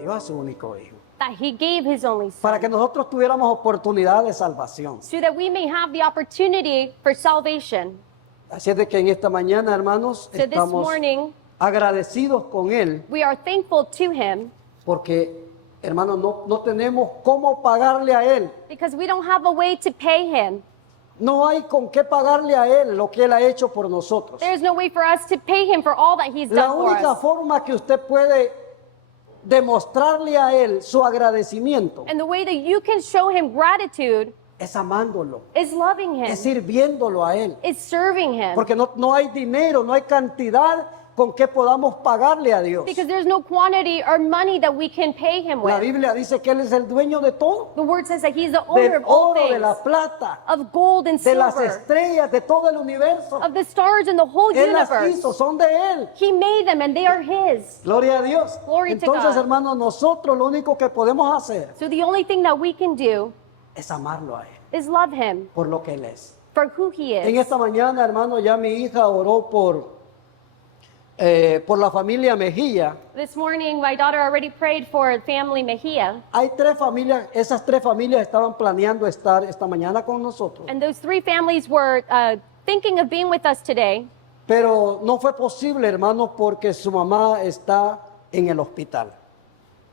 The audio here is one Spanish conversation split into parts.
dio a su único hijo. that he gave his only Para son, que nosotros tuviéramos oportunidad de salvación. so that we may have the opportunity for salvation. Así es de que en esta mañana, hermanos, So this estamos morning, agradecidos con Él we are thankful to him porque, hermanos, no tenemos cómo pagarle a Él. because we don't have a way to pay him. No hay con qué pagarle a Él lo que Él ha hecho por nosotros. There's no way for us to pay him for all that he's La done for única us. forma que usted puede demostrarle a Él su agradecimiento And the way that you can show him gratitude es amándolo, is loving him, es sirviéndolo a Él. is serving him. Porque no hay dinero, no hay cantidad con que podamos pagarle a Dios. Because there's no quantity or money that we can pay him La with. Biblia dice que Él es el dueño de todo, The word says that he's the owner del of all oro, de things, la plata, of gold and de las silver, estrellas, de todo el universo. of the stars in the whole Él las universe. hizo, son de Él. He made them and they are his. Gloria a Dios. Glory to Entonces, God. hermanos, nosotros lo único que podemos hacer So the only thing that we can do es amarlo a Él is love him por lo que Él es. for who he En is. esta mañana, hermano, ya mi hija oró por la familia Mejía. This morning, my daughter already prayed for family Mejia, Hay 3 familias, esas 3 familias estaban planeando estar esta mañana con nosotros, and those 3 families were thinking of being with us today, pero no fue posible, hermanos, porque su mamá está en el hospital.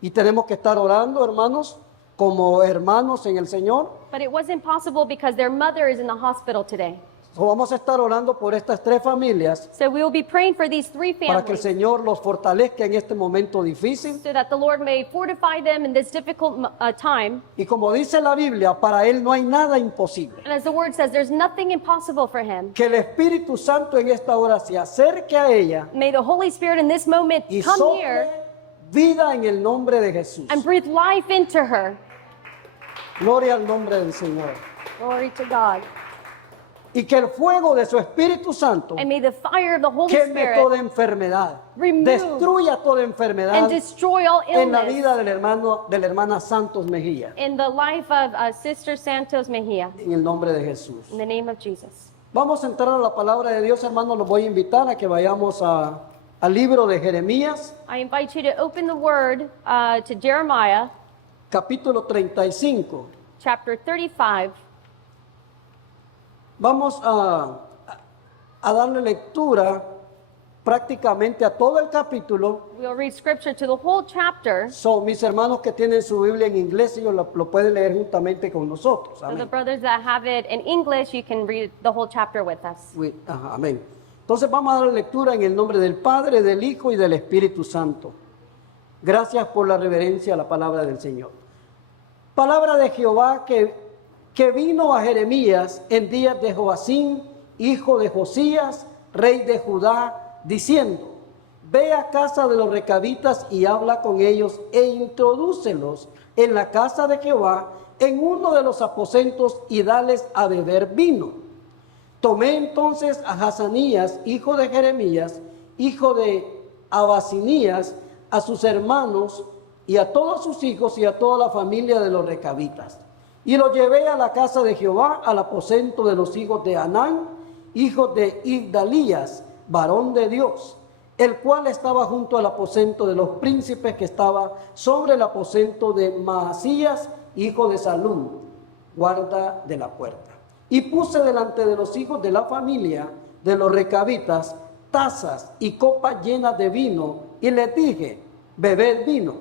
Y tenemos que estar orando, hermanos, como hermanos en el Señor. but it wasn't possible because their mother is in the hospital today. So, vamos a estar orando por estas 3 familias So we will be praying for these 3 para que el families Señor los fortalezca en este momento difícil. so that the Lord may fortify them in this difficult time. Y como dice la Biblia, para Él no hay nada imposible. And as the word says, there's nothing impossible for him. Que el Espíritu Santo en esta hora se acerque a ella May the Holy Spirit in this moment y come sople here vida en el nombre de Jesús. and breathe life into her. Gloria al nombre del Señor. Glory to God. Y que el fuego de su Espíritu Santo And may the fire of the Holy queme Spirit toda enfermedad, remove destruya toda enfermedad and destroy all en la illness vida del hermano, de la hermana Santos Mejía, in the life of Sister Santos Mejia. en el nombre de Jesús. In the name of Jesus. Vamos a entrar a la palabra de Dios, hermanos. Los voy a invitar a que vayamos al libro de Jeremías, I invite you to open the word to Jeremiah capítulo 35. chapter 35. Vamos a darle lectura prácticamente a todo el capítulo. We'll read scripture to the whole chapter. Son mis hermanos que tienen su Biblia en inglés, ellos lo pueden leer juntamente con nosotros. For the Amén. brothers that have it in English, you can read the whole chapter with us. Ajá, amén. Entonces vamos a dar lectura en el nombre del Padre, del Hijo y del Espíritu Santo. Gracias por la reverencia a la palabra del Señor. Palabra de Jehová que vino a Jeremías en días de Joacín, hijo de Josías, rey de Judá, diciendo: Ve a casa de los recabitas y habla con ellos e introdúcelos en la casa de Jehová, en uno de los aposentos, y dales a beber vino. Tomé entonces a Hazanías, hijo de Jeremías, hijo de Abasinías, a sus hermanos y a todos sus hijos y a toda la familia de los recabitas. Y lo llevé a la casa de Jehová, al aposento de los hijos de Anán, hijo de Igdalías, varón de Dios, el cual estaba junto al aposento de los príncipes, que estaba sobre el aposento de Maasías, hijo de Salum, guarda de la puerta. Y puse delante de los hijos de la familia de los recabitas tazas y copas llenas de vino, y les dije: bebed vino.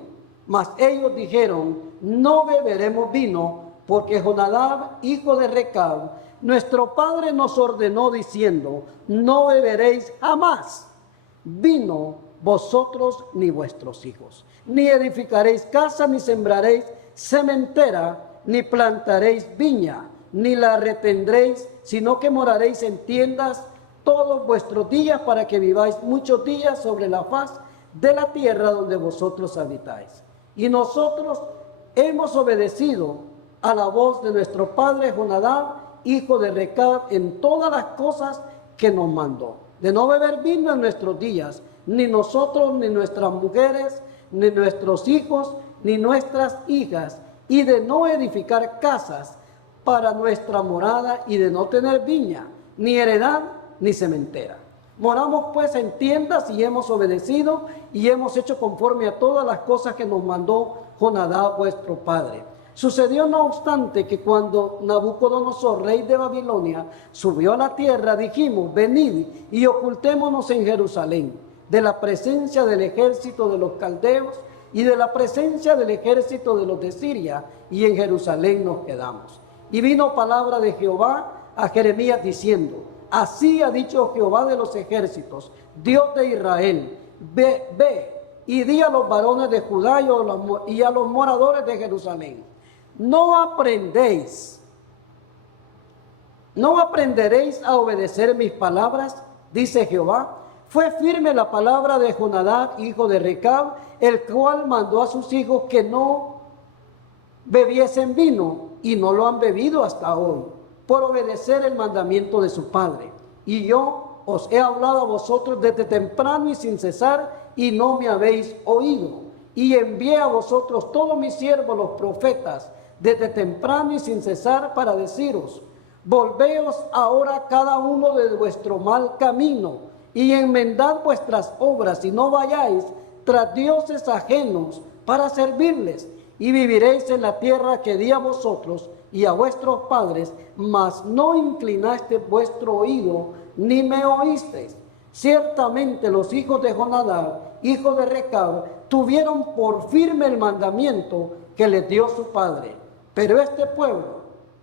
Mas ellos dijeron: no beberemos vino, porque Jonadab, hijo de Recab, nuestro padre, nos ordenó diciendo: no beberéis jamás vino vosotros ni vuestros hijos, ni edificaréis casa, ni sembraréis sementera, ni plantaréis viña, ni la retendréis, sino que moraréis en tiendas todos vuestros días, para que viváis muchos días sobre la faz de la tierra donde vosotros habitáis. Y nosotros hemos obedecido a la voz de nuestro padre Jonadab, hijo de Recab, en todas las cosas que nos mandó, de no beber vino en nuestros días, ni nosotros, ni nuestras mujeres, ni nuestros hijos, ni nuestras hijas, y de no edificar casas para nuestra morada, y de no tener viña, ni heredad, ni sementera. Moramos pues en tiendas y hemos obedecido y hemos hecho conforme a todas las cosas que nos mandó Jonadab vuestro padre. Sucedió no obstante que cuando Nabucodonosor, rey de Babilonia, subió a la tierra, dijimos, venid y ocultémonos en Jerusalén, de la presencia del ejército de los caldeos y de la presencia del ejército de los de Siria, y en Jerusalén nos quedamos. Y vino palabra de Jehová a Jeremías diciendo, así ha dicho Jehová de los ejércitos, Dios de Israel, ve y di a los varones de Judá y a los moradores de Jerusalén, no aprenderéis a obedecer mis palabras, dice Jehová. Fue firme la palabra de Jonadab, hijo de Recab, el cual mandó a sus hijos que no bebiesen vino, y no lo han bebido hasta hoy, por obedecer el mandamiento de su padre. Y yo os he hablado a vosotros desde temprano y sin cesar, y no me habéis oído. Y envié a vosotros todos mis siervos, los profetas, desde temprano y sin cesar, para deciros, volveos ahora cada uno de vuestro mal camino, y enmendad vuestras obras, y no vayáis tras dioses ajenos para servirles, y viviréis en la tierra que di a vosotros y a vuestros padres, mas no inclinaste vuestro oído, ni me oísteis. Ciertamente los hijos de Jonadab, hijo de Recab, tuvieron por firme el mandamiento que les dio su padre. Pero este pueblo,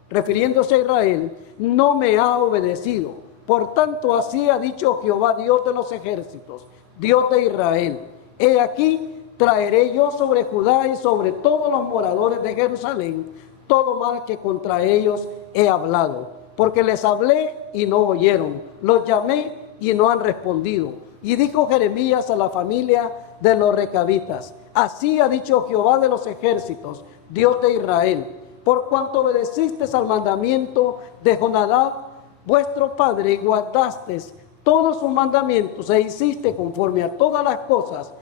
refiriéndose a Israel, no me ha obedecido. Por tanto, así ha dicho Jehová, Dios de los ejércitos, Dios de Israel. He aquí, traeré yo sobre Judá y sobre todos los moradores de Jerusalén todo mal que contra ellos he hablado. Porque les hablé y no oyeron, los llamé y no han respondido. Y dijo Jeremías a la familia de los recabitas, así ha dicho Jehová de los ejércitos, Dios de Israel, por cuanto obedecisteis al mandamiento de Jonadab, vuestro padre, y guardasteis todos sus mandamientos e hiciste conforme a todas las cosas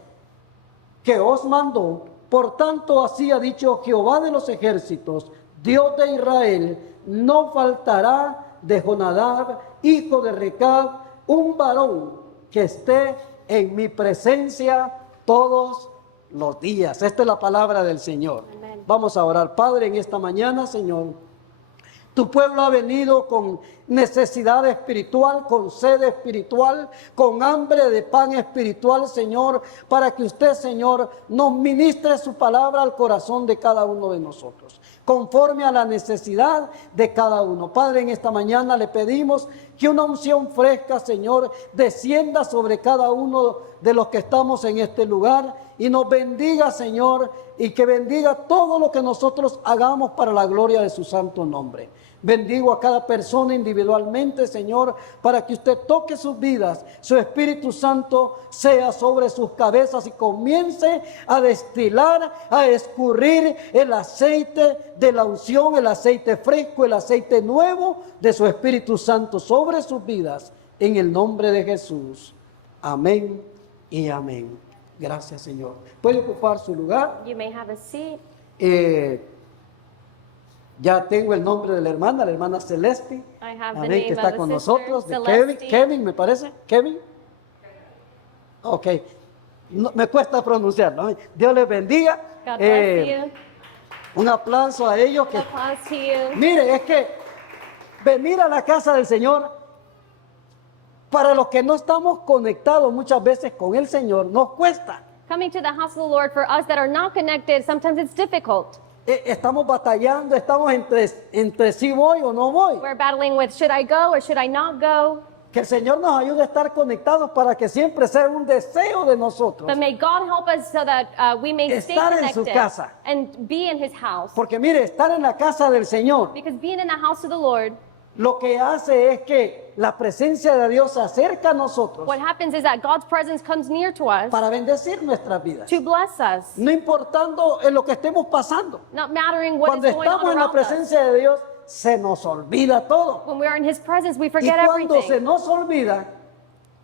que os mandó, por tanto así ha dicho Jehová de los ejércitos, Dios de Israel, no faltará de Jonadab, hijo de Recab, un varón que esté en mi presencia todos los días. Esta es la palabra del Señor. Amén. Vamos a orar. Padre, en esta mañana, Señor, tu pueblo ha venido con necesidad espiritual, con sed espiritual, con hambre de pan espiritual, Señor, para que usted, Señor, nos ministre su palabra al corazón de cada uno de nosotros, conforme a la necesidad de cada uno. Padre, en esta mañana le pedimos que una unción fresca, Señor, descienda sobre cada uno de los que estamos en este lugar y nos bendiga, Señor, y que bendiga todo lo que nosotros hagamos para la gloria de su santo nombre. Bendigo a cada persona individualmente, Señor, para que usted toque sus vidas, su Espíritu Santo sea sobre sus cabezas y comience a destilar, a escurrir el aceite de la unción, el aceite fresco, el aceite nuevo de su Espíritu Santo sobre sus vidas, en el nombre de Jesús. Amén y amén. Gracias, Señor. Puede ocupar su lugar. You may have a seat. Ya tengo el nombre de la hermana Celeste. I have the Amén, name que of está the con sister, nosotros. De Celeste. Kevin, me parece. Kevin. Ok. No, me cuesta pronunciarlo. Dios les bendiga. God bless you. Un aplauso a ellos. An applause to you. Mire, es que venir a la casa del Señor, para los que no estamos conectados muchas veces con el Señor, nos cuesta. Coming to the house of the Lord, for us that are not connected, sometimes it's difficult. Estamos batallando, estamos entre si voy o no voy. We're battling with, should I go or should I not go? Que el Señor nos ayude a estar conectados para que siempre sea un deseo de nosotros. But may God help us so that we may stay Estar en su connected casa. and be in His house. Porque mire, estar en la casa del Señor, Because being in the house of the Lord, lo que hace es que la presencia de Dios se acerca a nosotros what happens is that God's presence comes near to us para bendecir nuestras vidas. to bless us, No importando en lo que estemos pasando. not mattering what Cuando is going on estamos en la around us. presencia de Dios, se nos olvida todo. When we are in His presence, we Y forget cuando se everything. nos olvida,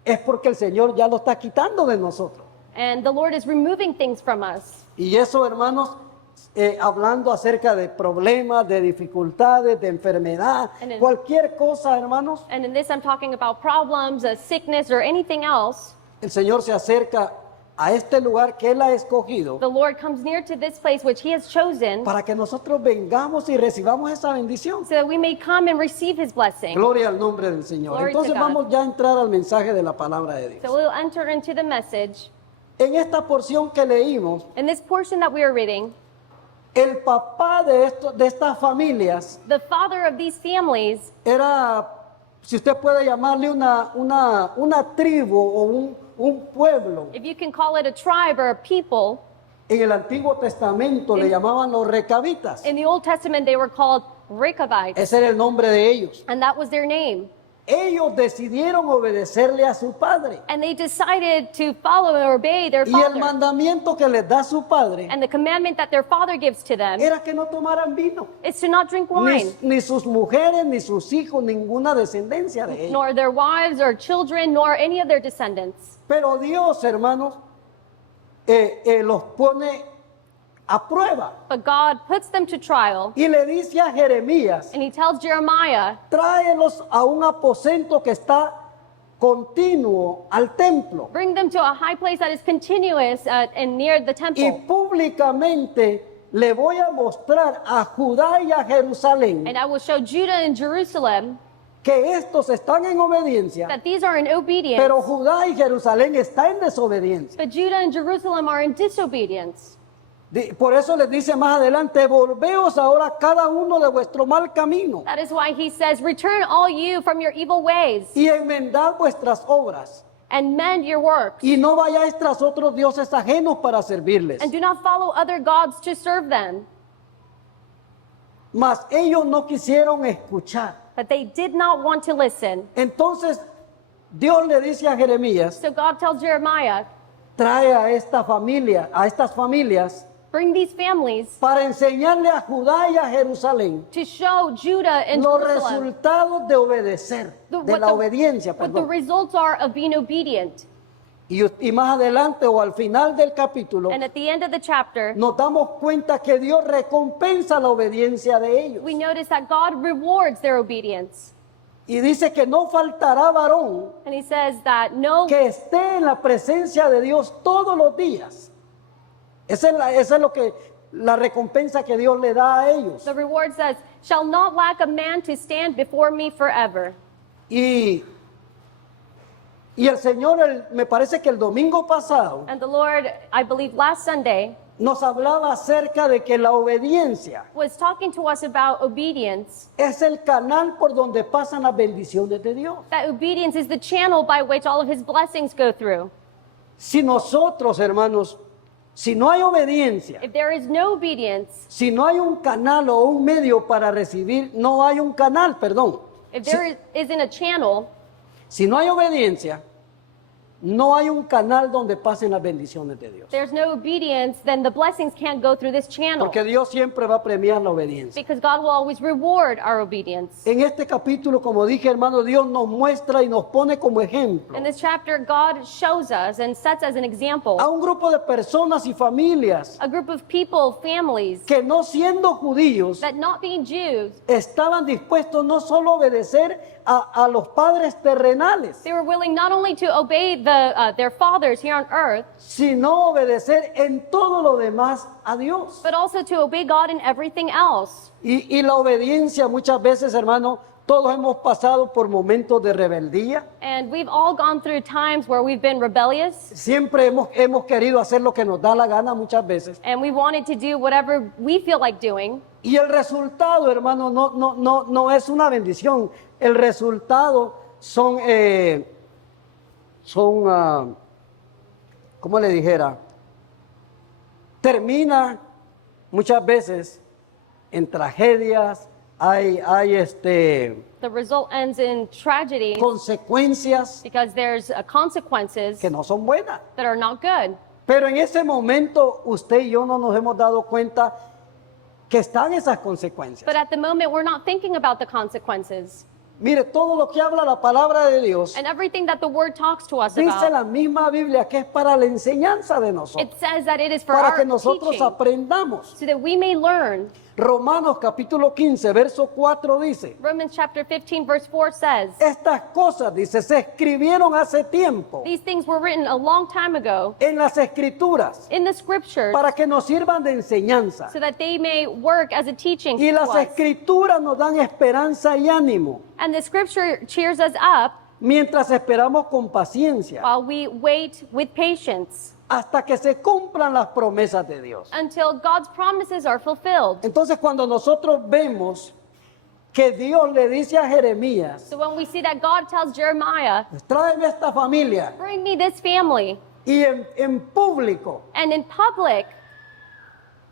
es porque el Señor ya lo está quitando de nosotros. And the Lord is removing things from us. Y eso, hermanos, hablando acerca de problemas, de dificultades, de enfermedad, And in- cualquier cosa, hermanos, And in this, I'm talking about problems, a sickness, or anything else. el Señor se acerca a este lugar que Él ha escogido The Lord comes near to this place which He has chosen para que nosotros vengamos y recibamos esa bendición. so that we may come and receive His blessing. Gloria al nombre del Señor. Glory to Entonces God. vamos ya a entrar al mensaje de la palabra de Dios. So we'll enter into the message. En esta porción que leímos, In this portion that we are reading, el papá de estas familias the father of these families era, si usted puede llamarle una tribu o un pueblo. if you can call it a tribe or a people, En el Antiguo Testamento le llamaban los recabitas. in the Old Testament they were called Rechabites, Ese era el nombre de ellos. and that was their name. Ellos decidieron obedecerle a su padre. And they decided to follow and obey their Y el father. mandamiento que les da su padre And the commandment that their father gives to them era que no tomaran vino. is to not drink Ni, wine, ni sus mujeres, ni sus hijos, ninguna descendencia de ellos. nor their wives or children, nor any of their descendants. Pero Dios, hermanos, los pone a prueba. But God puts them to trial, Y le dice a Jeremías, and He tells Jeremiah, tráelos a un aposento que está continuo al templo. bring them to a high place that is continuous and near the Y temple. públicamente le voy a mostrar a Judá y a Jerusalén And I will show Judah and Jerusalem que estos están en obediencia, that these are in obedience, pero Judá y Jerusalén están en desobediencia. but Judah and Jerusalem are in disobedience. Por eso les dice más adelante, volveos ahora cada uno de vuestro mal camino That is why He says, return all you from your evil ways y enmendad vuestras obras and mend your works, y no vayáis tras otros dioses ajenos para servirles. and do not follow other gods to serve them. Mas ellos no quisieron escuchar. But they did not want to listen. Entonces Dios le dice a Jeremías, So God tells Jeremiah, trae a esta familia, a estas familias, bring these families para enseñarle a Judá y a Jerusalén to show Judah and los Jerusalem resultados de obedecer, de la obediencia, what the perdón. results are of being obedient. Y más adelante o al final del capítulo And at the end of the chapter, nos damos cuenta que Dios recompensa la obediencia de ellos. we notice that God rewards their obedience. Y dice que no faltará varón And He says that no, que esté en la presencia de Dios todos los días. Esa es lo que la recompensa que Dios le da a ellos. the reward says, shall not lack a man to stand before me forever. Y el Señor, me parece que el domingo pasado, And the Lord, I believe last Sunday, nos hablaba acerca de que la obediencia was talking to us about obedience. es el canal por donde pasan las bendiciones de Dios. That obedience is the channel by which all of His blessings go through. Si nosotros, hermanos, si no hay obediencia, If there is no obedience, si no hay un canal o un medio para recibir, no hay un canal, perdón. if there isn't a channel, Si no hay obediencia, no hay un canal donde pasen las bendiciones de Dios. there's no obedience, then the blessings can't go through this channel. Porque Dios siempre va a premiar la obediencia. Because God will always reward our obedience. En este capítulo, como dije, hermano, Dios nos muestra y nos pone como ejemplo In this chapter, God shows us and sets as an example a un grupo de personas y familias a group of people, families, que no siendo judíos that not being Jews, estaban dispuestos no solo a obedecer a los padres terrenales, they were willing not only to obey their fathers here on earth, sino obedecer en todo lo demás a Dios. but also to obey God in everything else. Y la obediencia muchas veces, hermano, todos hemos pasado por momentos de rebeldía. And we've all gone through times where we've been rebellious Siempre hemos querido hacer lo que nos da la gana muchas veces. and we wanted to do whatever we feel like doing. Y el resultado, hermano, no es una bendición. El resultado son, ¿cómo le dijera? Termina muchas veces en tragedias, hay The result ends in tragedy consecuencias because there's consequences que no son buenas. that are not good. Pero en ese momento usted y yo no nos hemos dado cuenta que están esas consecuencias. But at the moment, we're not thinking about the consequences. Mire, todo lo que habla la palabra de Dios, And everything that the word talks to us dice about, la misma Biblia que es para la enseñanza de nosotros, it says that it is for para que our nosotros teaching, aprendamos. so that we may learn. Romanos capítulo 15, verso 4 dice, Romans chapter 15 verse 4 says, estas cosas, dice, se escribieron hace tiempo these things were written a long time ago en las escrituras in the scriptures para que nos sirvan de enseñanza. so that they may work as a teaching Y to las us. escrituras nos dan esperanza y ánimo And the scripture cheers us up mientras esperamos con paciencia while we wait with patience hasta que se cumplan las promesas de Dios. until God's promises are fulfilled. Entonces, cuando nosotros vemos que Dios le dice a Jeremías, So when we see that God tells Jeremiah, tráeme esta familia, bring me this family, y en público and in public,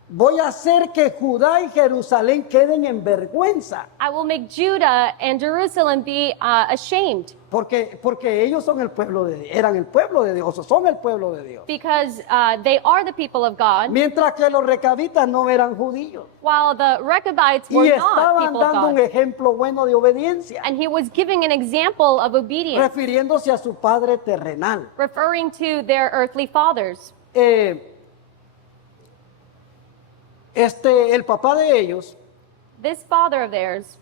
voy a hacer que Judá y Jerusalén queden en vergüenza, I will make Judah and Jerusalem be ashamed, porque ellos son el pueblo eran el pueblo de Dios, o son el pueblo de Dios. because they are the people of God, Mientras que los recabitas no eran judíos. while the Rechabites were Y not estaban people of dando un God. ejemplo bueno de obediencia, And he was giving an example of obedience, refiriéndose a su padre terrenal. referring to their earthly fathers. El papá de ellos This father of theirs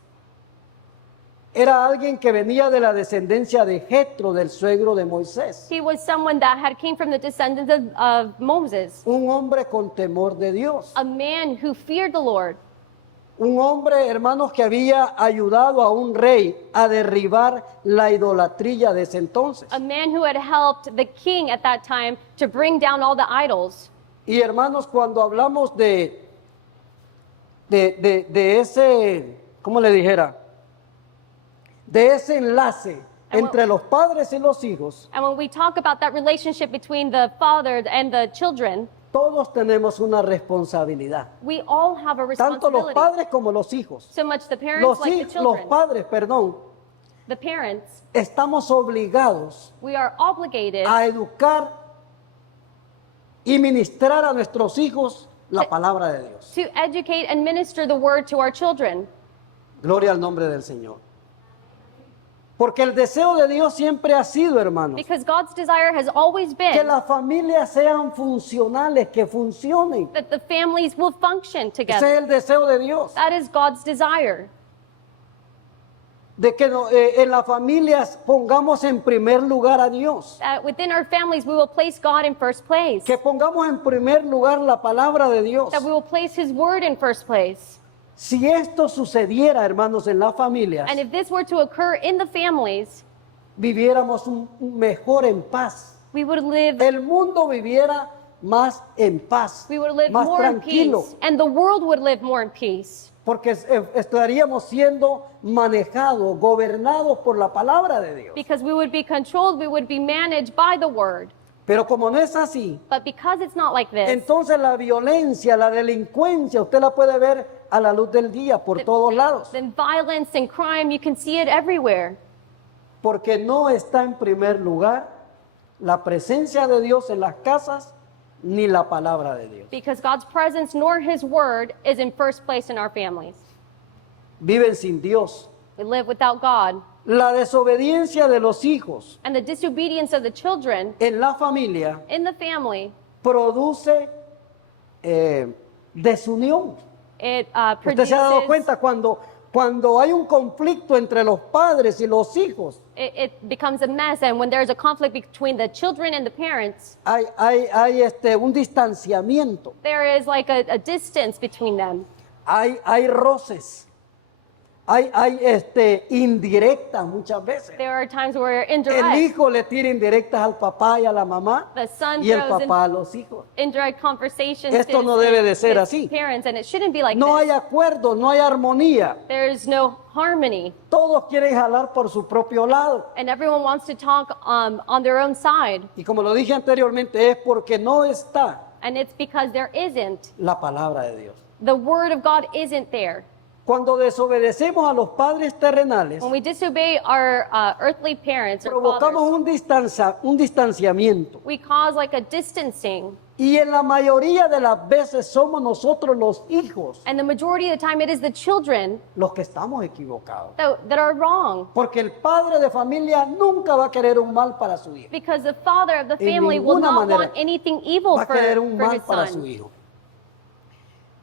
era alguien que venía de la descendencia de Jetro, del suegro de Moisés. he was someone that had came from the descendants of Moses, Un hombre con temor de Dios. a man who feared the Lord, Un hombre, hermanos, que había ayudado a un rey a derribar la idolatría de ese entonces. a man who had helped the king at that time to bring down all the idols. Y hermanos, cuando hablamos de ese, ¿cómo le dijera? De ese enlace entre los padres y los hijos, And when we talk about that relationship between the father and the children, todos tenemos una responsabilidad. we all have a Tanto los responsibility. padres como los hijos. So much the parents like the Los children. padres, perdón, The parents, estamos obligados we are obligated a educar y ministrar a nuestros hijos la palabra de Dios. to educate and minister the word to our children. Gloria al nombre del Señor. Porque el deseo de Dios siempre ha sido, hermanos, Because God's desire has always que been las familias sean funcionales, que funcionen. that the families will function Ese es together. el deseo de Dios. That is God's desire. De que en las familias pongamos en primer lugar a Dios. That within our families we will place God in first place. Que pongamos en primer lugar la palabra de Dios. That we will place His word in first place. Si esto sucediera, hermanos, en las familias, And if this were to occur in the families, viviéramos un mejor en paz. we would live El mundo viviera más en paz, we would live más more in tranquilo, peace, and the world would live more in peace. porque estaríamos siendo manejados, gobernados por la palabra de Dios. Because we would be controlled, we would be managed by the word. Pero como no es así, But because it's not like this, entonces la violencia, la delincuencia, usted la puede ver a la luz del día por todos lados, then violence and crime, you can see it everywhere. porque no está en primer lugar la presencia de Dios en las casas ni la palabra de Dios. Because God's presence nor His word is in first place in our families. Viven sin Dios. We live without God. La desobediencia de los hijos And the disobedience of the children en la familia in the family, produce desunión. it Usted se ha dado produces, cuenta cuando hay un conflicto entre los padres y los hijos, it becomes a mess. And when there's a conflict between the children and the parents, hay un distanciamiento, there is like a distance between them. hay roces, hay indirectas muchas veces. There are times where El indirect, hijo le tira indirectas al papá y a la mamá the son y el throws papá a los hijos. indirect conversations Esto to no debe de ser his así. parents, and it shouldn't be like No this. hay acuerdo, no hay armonía. There's no harmony, Todos quieren jalar por su propio lado. and everyone wants to talk on their own side, Y como lo dije anteriormente, es porque no está and it's because there isn't. la palabra de Dios. The word of God isn't there. Cuando desobedecemos a los padres terrenales, When we disobey our earthly parents or provocamos fathers, un distanciamiento. we cause like a distancing. Y en la mayoría de las veces somos nosotros los hijos And the majority of the time, it is the children los que estamos equivocados. that are wrong. Porque el padre de familia nunca va a querer un mal para su hijo. Because the father of the En family will ninguna not manera want anything evil Va a querer un for mal his para su son. hijo.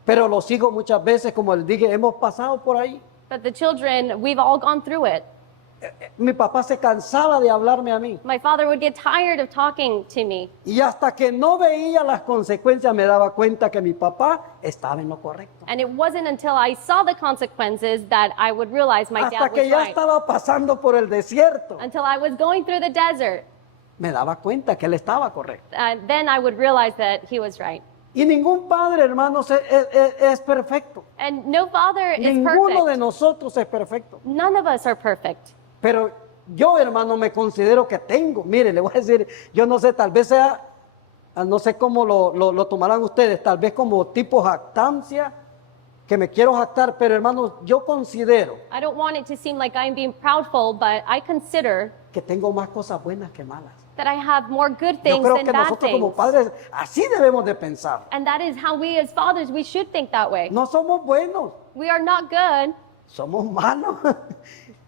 Pero los hijos muchas veces, como les dije, hemos pasado por ahí. But the children, we've all gone through it. Mi papá se cansaba de hablarme a mí. My father would get tired of talking to me. Y hasta que no veía las consecuencias me daba cuenta que mi papá estaba en lo correcto. And it wasn't until I saw the consequences that I would realize my Hasta dad que was ya right. estaba pasando por el desierto, Until I was going through the desert, me daba cuenta que él estaba correcto. then I would realize that he was right. Y ningún padre, hermanos, es perfecto. And no father is Ninguno de perfect. nosotros es perfecto. None of us are perfect. Pero yo, hermano, me considero que tengo. Mire, le voy a decir, yo no sé, tal vez sea, no sé cómo lo tomarán ustedes, tal vez como tipo jactancia, que me quiero jactar, pero hermanos, yo considero I don't want it to seem like I'm being proudful, but I consider que tengo más cosas buenas que malas. that I have more good Yo things creo than que bad nosotros como things. padres así debemos de pensar. And that is how we as fathers, we should think that way. No somos buenos, We are not good, somos malos.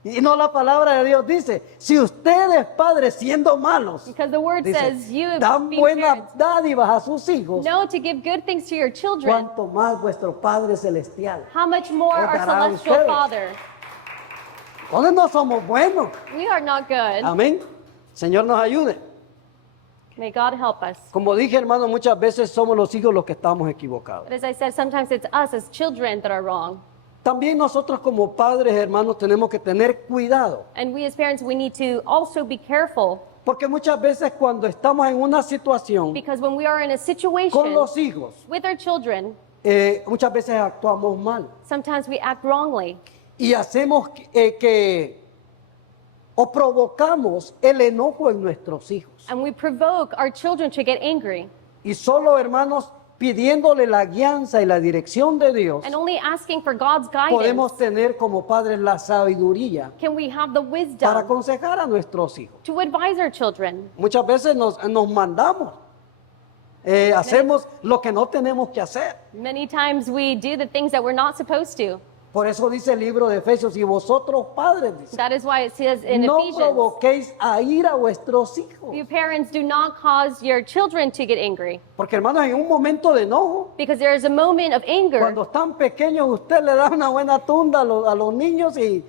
Y no, la palabra de Dios dice, si ustedes padres siendo malos, because the word dice, says you dan being buenas parents dádivas a sus hijos, know to give good things to your children, cuanto más vuestro Padre Celestial. how much more Os our dará a celestial ustedes. Father. Entonces no somos buenos. We are not good. Amén. Señor nos ayude. May God help us. Como dije, hermano, muchas veces somos los hijos los que estamos equivocados. But as I said, sometimes it's us as children that are wrong. También nosotros como padres, hermanos, tenemos que tener cuidado. And we as parents, we need to also be careful, Porque muchas veces cuando estamos en una situación because when we are in a con situation los hijos, with our children, muchas veces actuamos mal. sometimes we act wrongly. Y hacemos o provocamos el enojo en nuestros hijos. And we provoke our children to get angry. Y solo, hermanos, pidiéndole la guianza y la dirección de Dios, And only asking for God's podemos guidance tener como padres la sabiduría can we have the para wisdom aconsejar a nuestros hijos. to advise our children. Muchas veces nos mandamos, hacemos lo que no tenemos que hacer. Many times we do the things that we're not supposed to. Por eso dice el libro de Efesios, y vosotros padres, dice, That is why it says in no Ephesians, provoquéis a ir a vuestros hijos. you parents do not cause your children to get angry. Porque hermanos, en un momento de enojo, Because there is a moment of anger. cuando están pequeños, usted le da una buena tunda a los niños y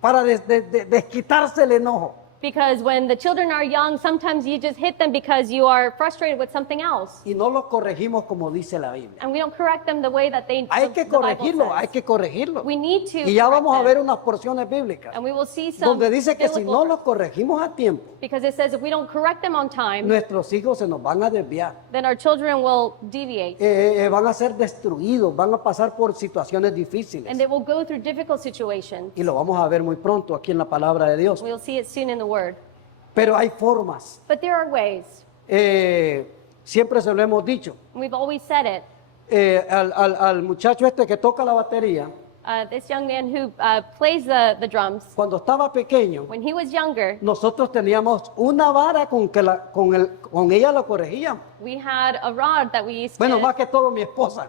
para desquitarse el enojo. Because when the children are young, sometimes you just hit them because you are frustrated with something else. Y no los corregimos como dice la Biblia. And we don't correct them the way that Hay que the Bible corregirlo, says. hay que corregirlo. We need to Y ya correct vamos a them. ver unas porciones bíblicas And we will see some donde dice que si biblical no los corregimos a tiempo, because it says if we don't correct them on time, nuestros hijos se nos van a desviar. then our children will deviate. Van a ser destruidos, van a pasar por situaciones difíciles. And they will go through difficult situations. Y lo vamos a ver muy pronto aquí en la palabra de Dios. We'll see it soon in the Word. Pero hay formas. But there are ways. Siempre se lo hemos dicho. We've always said it. Al muchacho este que toca la batería, This young man who plays the drums, cuando estaba pequeño, when he was younger, nosotros teníamos una vara con ella la corregíamos. we had a rod that we used Bueno, to, más que todo mi esposa.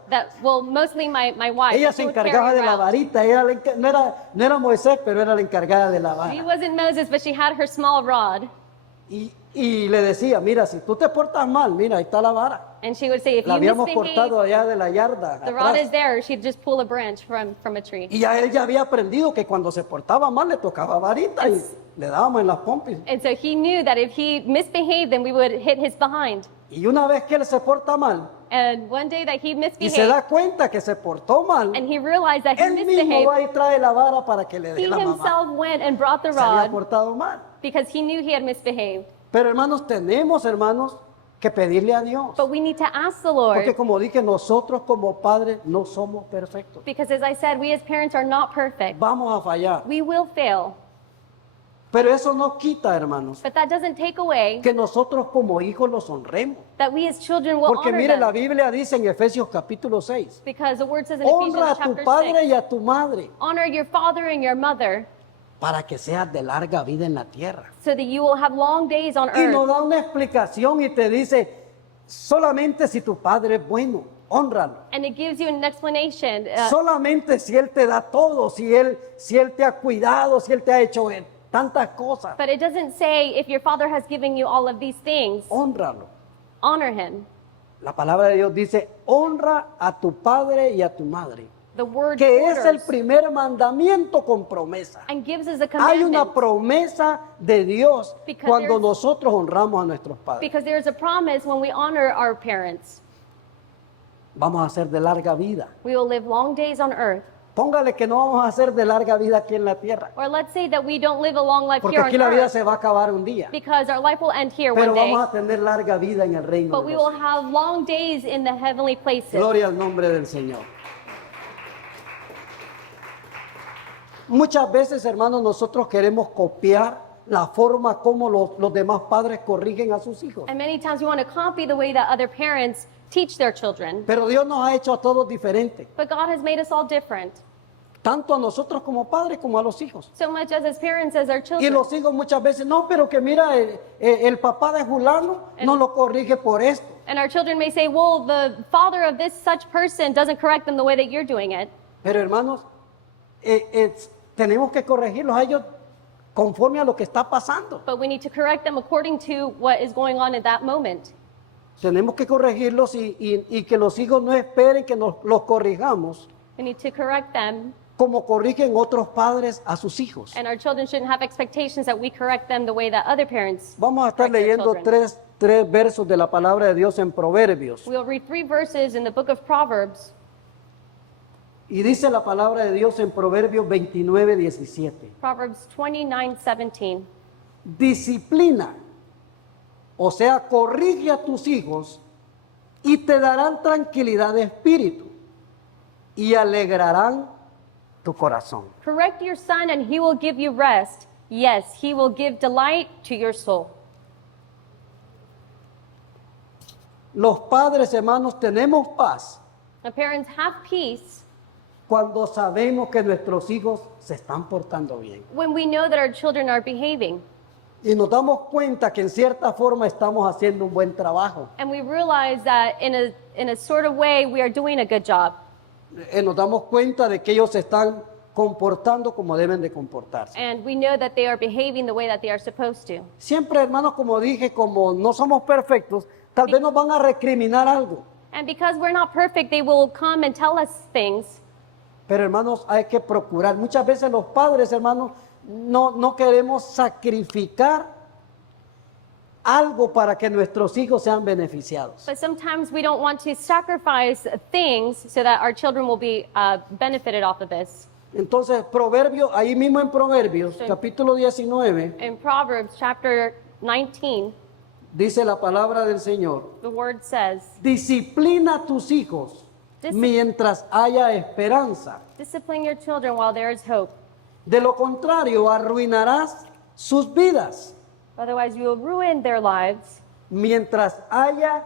mostly my wife. Ella she se would encargaba carry de la around. varita, no era Moisés, pero era la encargada de la She vara. wasn't Moses, but she had her small rod. Y le decía, mira, si tú te portas mal, mira, ahí está la vara. And she would say, if La you habíamos misbehave, cortado allá de la yarda. the rod atrás. is there. She'd just pull a branch from a tree. Y ya él ya había aprendido que cuando se portaba mal le tocaba varita y le dábamos en las pompis. And so he knew that if he misbehaved, then we would hit his behind. Y una vez que él se porta mal And one day that he y se misbehaved, da cuenta que se portó mal, and he realized that he él mismo misbehaved, va y trae la vara para que le dé he la mamá. himself went and brought the Se había rod portado mal. because he knew he had misbehaved. Pero hermanos, tenemos, hermanos, que pedirle a Dios. But we need to ask the Porque Lord, como dije, nosotros como padres no somos perfectos. because as I said, we as parents are not perfect. Vamos a fallar. We will fail. Pero eso no quita, hermanos, But that doesn't take away que nosotros como hijos los honremos. that we as children will Porque honor mire, la them. Biblia dice en Efesios capítulo 6, Because the word says in honra Ephesians a tu chapter padre 6, y a tu madre honor your father and your mother para que seas de larga vida en la tierra. so that you will have long days on Y nos earth. da una explicación y te dice, solamente si tu padre es bueno, hónralo. And it gives you an explanation. Solamente si Él te da todo, si él te ha cuidado, si Él te ha hecho tantas cosas, But it doesn't say if your father has given you all of these things, hónralo. honor him. La palabra de Dios dice, honra a tu padre y a tu madre, The word que es el orders primer mandamiento con promesa. and gives us a Hay una commandment. promesa de Dios Because cuando there's- nosotros honramos a nuestros padres. Because there's a promise when we honor our parents. Vamos a ser de larga vida. We will live long days on earth. Póngale que no vamos a ser de larga vida aquí en la tierra, Or let's say that we don't live a long life porque here aquí on la vida earth se va a acabar un día, because our life will end here pero one day. vamos a tener larga vida en el reino But de we los will cielos. have long days in the heavenly places. Gloria al nombre del Señor. Muchas veces, hermanos, nosotros queremos copiar la forma como los demás padres corrigen a sus hijos. And many times we want to copy the way that other parents teach their children. Pero Dios nos ha hecho a todos diferentes, But God has made us all different. tanto a nosotros como padres como a los hijos. So much as parents as our Y children. los hijos muchas veces, no, pero que mira, el papá de Julano no lo corrige por esto. And our children may say, well, the father of this such person doesn't correct them the way that you're doing it. Pero hermanos, tenemos que corregirlos a ellos conforme a lo que está pasando. But we need to correct them according to what is going on at that moment. Tenemos que corregirlos y que los hijos no esperen que los corrijamos We need to correct them. como corrigen otros padres a sus hijos. And our children shouldn't have expectations that we correct them the way that other parents Vamos a estar correct their leyendo children. tres versos de la palabra de Dios en Proverbios. We'll read 3 verses in the book of Proverbs. Y dice la palabra de Dios en Proverbios 29, 17. Proverbs 29:17. Disciplina, o sea, corrige a tus hijos y te darán tranquilidad de espíritu y alegrarán tu corazón. Correct your son and he will give you rest. Yes, he will give delight to your soul. Los padres, hermanos, tenemos paz The parents have peace cuando sabemos que nuestros hijos se están portando bien. when we know that our children are behaving. Y nos damos cuenta que en cierta forma estamos haciendo un buen trabajo. And we realize that in a sort of way we are doing a good job. Nos damos cuenta de que ellos se están comportando como deben de comportarse. And we know that they are behaving the way that they are supposed to. Siempre, hermanos, como dije, como no somos perfectos, tal vez nos van a recriminar algo. And because we're not perfect, they will come and tell us things. Pero, hermanos, hay que procurar. Muchas veces los padres, hermanos, no queremos sacrificar algo para que nuestros hijos sean beneficiados. But sometimes we don't want to sacrifice things so that our children will be benefited off of this. Entonces, Proverbios, ahí mismo en Proverbios, Sí. capítulo 19, In Proverbs chapter 19, dice la palabra del Señor: the word says, disciplina a tus hijos mientras haya esperanza. discipline your children while there is hope. De lo contrario, arruinarás sus vidas Otherwise, you will ruin their lives mientras haya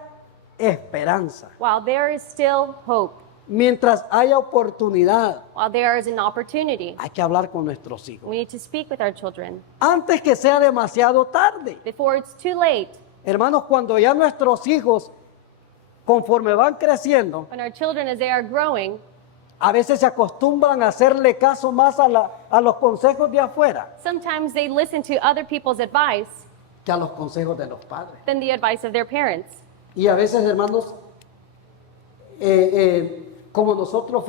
esperanza, while there is still hope, mientras haya oportunidad. while there is an opportunity. Hay que hablar con nuestros hijos We need to speak with our children antes que sea demasiado tarde. before it's too late. Hermanos, cuando ya nuestros hijos, conforme van creciendo, When our children, as they are growing, a veces se acostumbran a hacerle caso más a los consejos de afuera sometimes they listen to other people's advice que a los consejos de los padres. than the advice of their parents. Y a veces, hermanos, como nosotros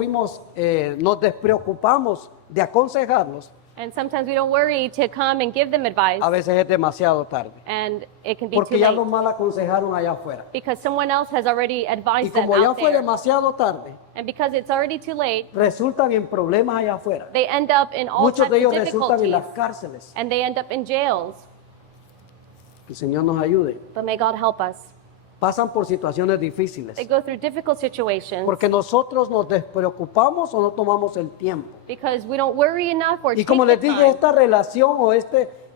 nos despreocupamos de aconsejarlos, And sometimes we don't worry to come and give them advice, a veces es demasiado tarde. and it can be too Porque ya los late mal aconsejaron allá afuera. because someone else has already Y advised them como ya out fue there. demasiado tarde, And because it's already too late, resultan en problemas allá afuera. they end up in all Muchos types de of ellos resultan en difficulties, las cárceles. and they end up in jails. Que el Señor nos ayude. But may God help us. Pasan por situaciones difíciles. They go through difficult situations Porque nosotros nos despreocupamos o no tomamos el tiempo. because we don't worry enough or Y take como the les dije, time. esta relación o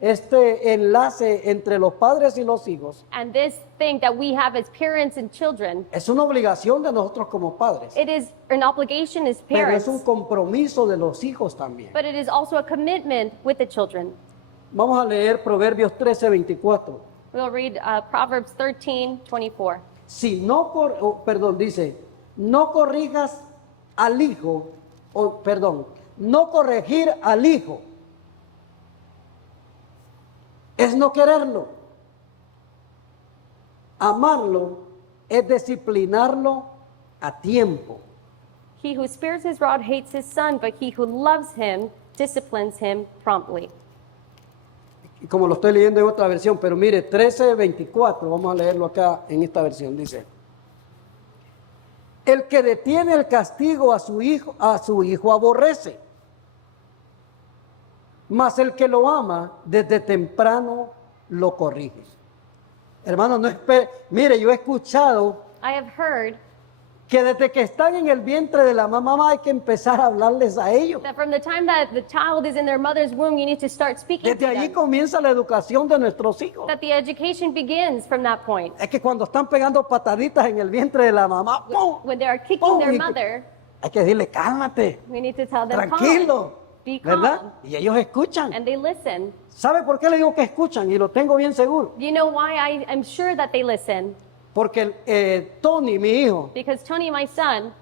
este enlace entre los padres y los hijos And this thing that we have as parents and children, es una obligación de nosotros como padres, it is an obligation as pero parents, es un compromiso de los hijos también. but it is also a commitment with the children. Vamos a leer Proverbios 13:24. We'll read Proverbs 13:24. Si no, dice, no corrijas al hijo, no corregir al hijo es no quererlo. Amarlo es disciplinarlo a tiempo. He who spares his rod hates his son, but he who loves him disciplines him promptly. Y como lo estoy leyendo en otra versión, pero mire, 13:24, vamos a leerlo acá en esta versión, dice: el que detiene el castigo a su hijo aborrece, mas el que lo ama desde temprano lo corrige. Hermano, no espere. Mire, yo he escuchado I have heard que desde que están en el vientre de la mamá hay que empezar a hablarles a ellos. that from the time that the child is in their mother's womb, you need to start speaking to Desde allí them. comienza la educación de nuestros hijos. That the education begins from that point. Es que cuando están pegando pataditas en el vientre de la mamá, ¡pum! When they are kicking ¡pum! their Y mother, hay que decirle, cálmate, we need to tell them, tranquilo, calm, be calm, ¿verdad? Y ellos escuchan. and they listen. ¿Sabe por qué le digo que escuchan? Y lo tengo bien seguro. You know why I am sure that they listen? Porque Tony, mi hijo, Because Tony, my son,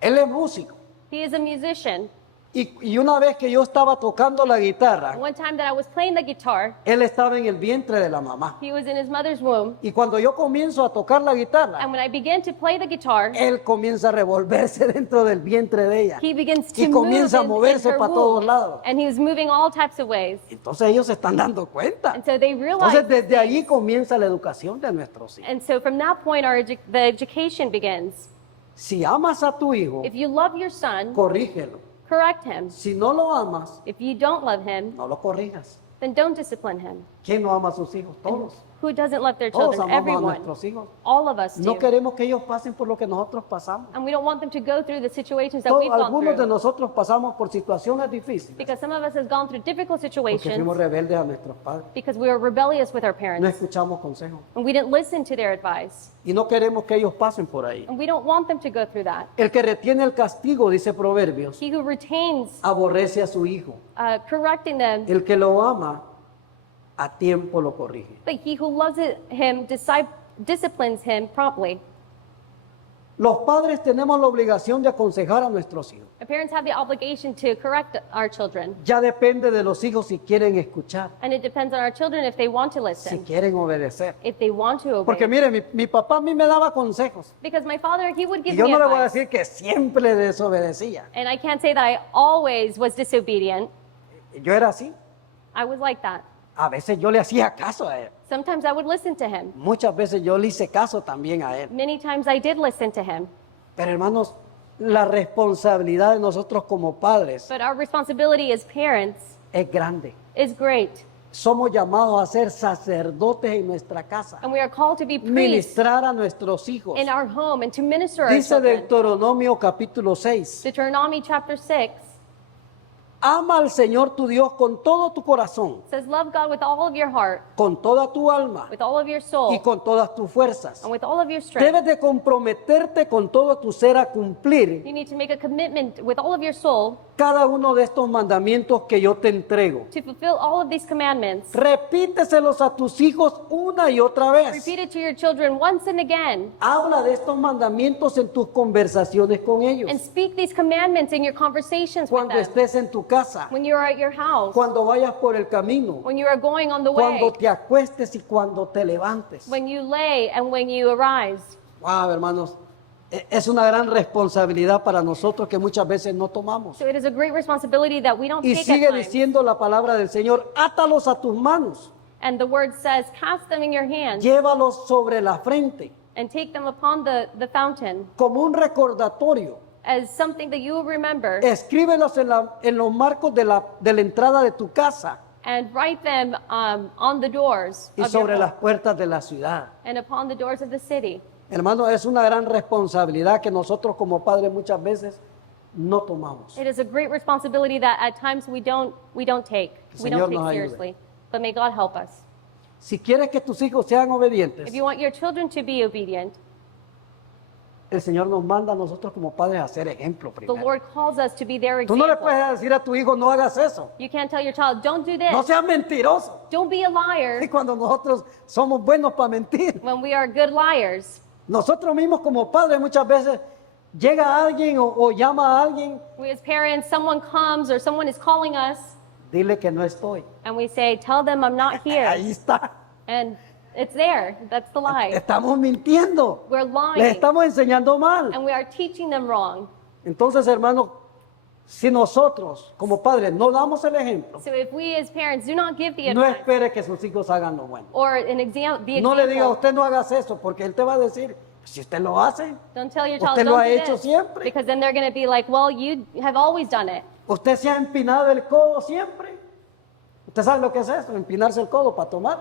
él es músico. he is a musician. Y una vez que yo estaba tocando la guitarra, One time that I was playing the guitar, él estaba en el vientre de la mamá. he was in his mother's womb. Y cuando yo comienzo a tocar la guitarra, And when I began to play the guitar, él comienza a revolverse dentro del vientre de ella. he begins to Y move comienza a in moverse her para todos womb. lados. And he was moving all types of ways. Entonces ellos se están dando cuenta. And so they realized Entonces desde allí comienza la educación de nuestros hijos. And so from that point, the education begins. Si amas a tu hijo, If you love your son, corrígelo. correct him. Si no lo amas, If you don't love him, no lo corrijas. then don't discipline him. ¿Quién no ama a sus hijos? Todos. Who doesn't love their Todos children? amamos a Everyone. nuestros hijos. All of us No do. queremos que ellos pasen por lo que nosotros pasamos. And we don't want them to go through the situations that we've gone Algunos de through. nosotros pasamos por situaciones difíciles Because some of us have gone through difficult porque situations fuimos rebeldes a nuestros padres. because we were rebellious with our No parents escuchamos consejos. and we didn't listen to their advice. Y no queremos que ellos pasen por ahí. And we don't want them to go through that. El que retiene el castigo, dice Proverbios, He who retains aborrece a su hijo. correcting them, El que lo ama, a tiempo lo corrige. but he who loves him disciplines him promptly. Los padres tenemos la obligación de aconsejar a nuestros hijos. The parents have the obligation to correct our children. Ya depende de los hijos si quieren escuchar, And it depends on our children if they want to si listen, quieren obedecer. if they want to obey. Porque mire, mi papá a mí me daba consejos. Because my father, he would Y give yo me no le voy a advice. decir que siempre le desobedecía. And I can't say that I always was disobedient. Yo era así. I was like that. A veces yo le hacía caso a él. Sometimes I would listen to him. Muchas veces yo le hice caso también a él. Many times I did listen to him. Pero hermanos, la responsabilidad de nosotros como padres But our responsibility as parents es grande. is great. Somos llamados a ser sacerdotes en nuestra casa, And we are called to be priests ministrar a nuestros hijos. in our home and to minister our Dice children. Deuteronomio capítulo 6, Deuteronomy chapter 6 ama al Señor tu Dios con todo tu corazón, says, love God with all of your heart, con toda tu alma with all of your y soul, con todas tus fuerzas. and with all of your strength. Debes de comprometerte con todo tu ser a cumplir You need to make a commitment with all of your soul cada uno de estos mandamientos que yo te entrego. to fulfill all of these commandments. Repíteselos a tus hijos una y otra vez. Repeat it to your children once and again. Habla de estos mandamientos en tus conversaciones con ellos. And speak these commandments in your conversations with Cuando them. estés en tu casa, When you're at your house, cuando vayas por el camino, when you are going on the way, cuando te acuestes y cuando te levantes. when you lay and when you arise. Wow, hermanos, es una gran responsabilidad para nosotros que muchas veces no tomamos. So it is a great responsibility that we don't Y take sigue at times. diciendo la palabra del Señor, átalos a tus manos, And the word says, cast them in your hands llévalos sobre la frente, and take them upon the fountain como un recordatorio. as something that you will remember, Escríbelos en los marcos de la entrada de tu casa and write them on the doors y of your sobre home las puertas de la ciudad. and upon the doors of the city. Hermano, es una gran responsabilidad que nosotros como padres muchas veces no tomamos. It is a great responsibility that at times we don't take. El We Señor don't take nos ayude. seriously. but may God help us. Si quieres que tus hijos sean obedientes, If you want your children to be obedient, el Señor nos manda a nosotros como padres a ser ejemplo the primero. Lord calls us to be their Tú no le example. puedes decir a tu hijo, no hagas eso. You can't tell your child, don't do this. No seas mentiroso. Don't be a Y liar cuando nosotros somos buenos para mentir, when we are good liars. nosotros mismos como padres muchas veces llega alguien o llama a alguien, We as parents, someone comes or someone is calling us dile que no estoy. and we say, tell them I'm not here. Ahí está. And it's there. That's the lie. Estamos mintiendo. We're Les lying estamos enseñando mal. and we are teaching them wrong. Entonces, hermanos, si nosotros como padres no damos el ejemplo, So if we as parents do not give the no advice espere que sus hijos hagan lo bueno. or an example, the No le diga a example, usted no hagas eso, porque él te va a decir, si usted lo hace, don't tell your child, usted lo don't ha do hecho this. siempre. Because then they're going to be like, well, you have always done it. usted se ha empinado el codo siempre. ¿Usted sabe lo que es eso? Empinarse el codo para tomar.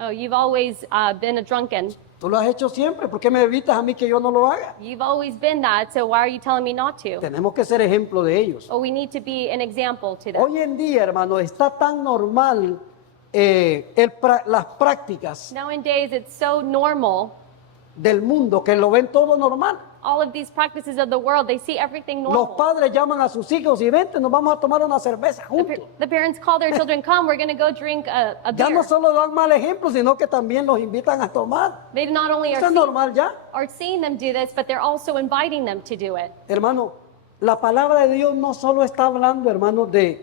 Oh, you've always been a drunken. Tú lo has hecho siempre. ¿Por qué me evitas a mí que yo no lo haga? You've always been that, so why are you telling me not to? Tenemos que ser ejemplo de ellos. Oh, we need to be an example to them. Hoy en día, hermano, está tan normal las prácticas Nowadays, it's so normal. del mundo que lo ven todo normal. All of these practices of the world, they see everything Los normal. padres llaman a sus hijos y vente, nos vamos a tomar una cerveza The, juntos. the parents call their children, come, we're going to go drink a Ya beer. no solo dan mal ejemplo, sino que también los invitan a tomar. They not only Eso es normal ya. are seeing them do this, but they're also inviting them to do it. Hermano, la palabra de Dios no solo está hablando, hermano, de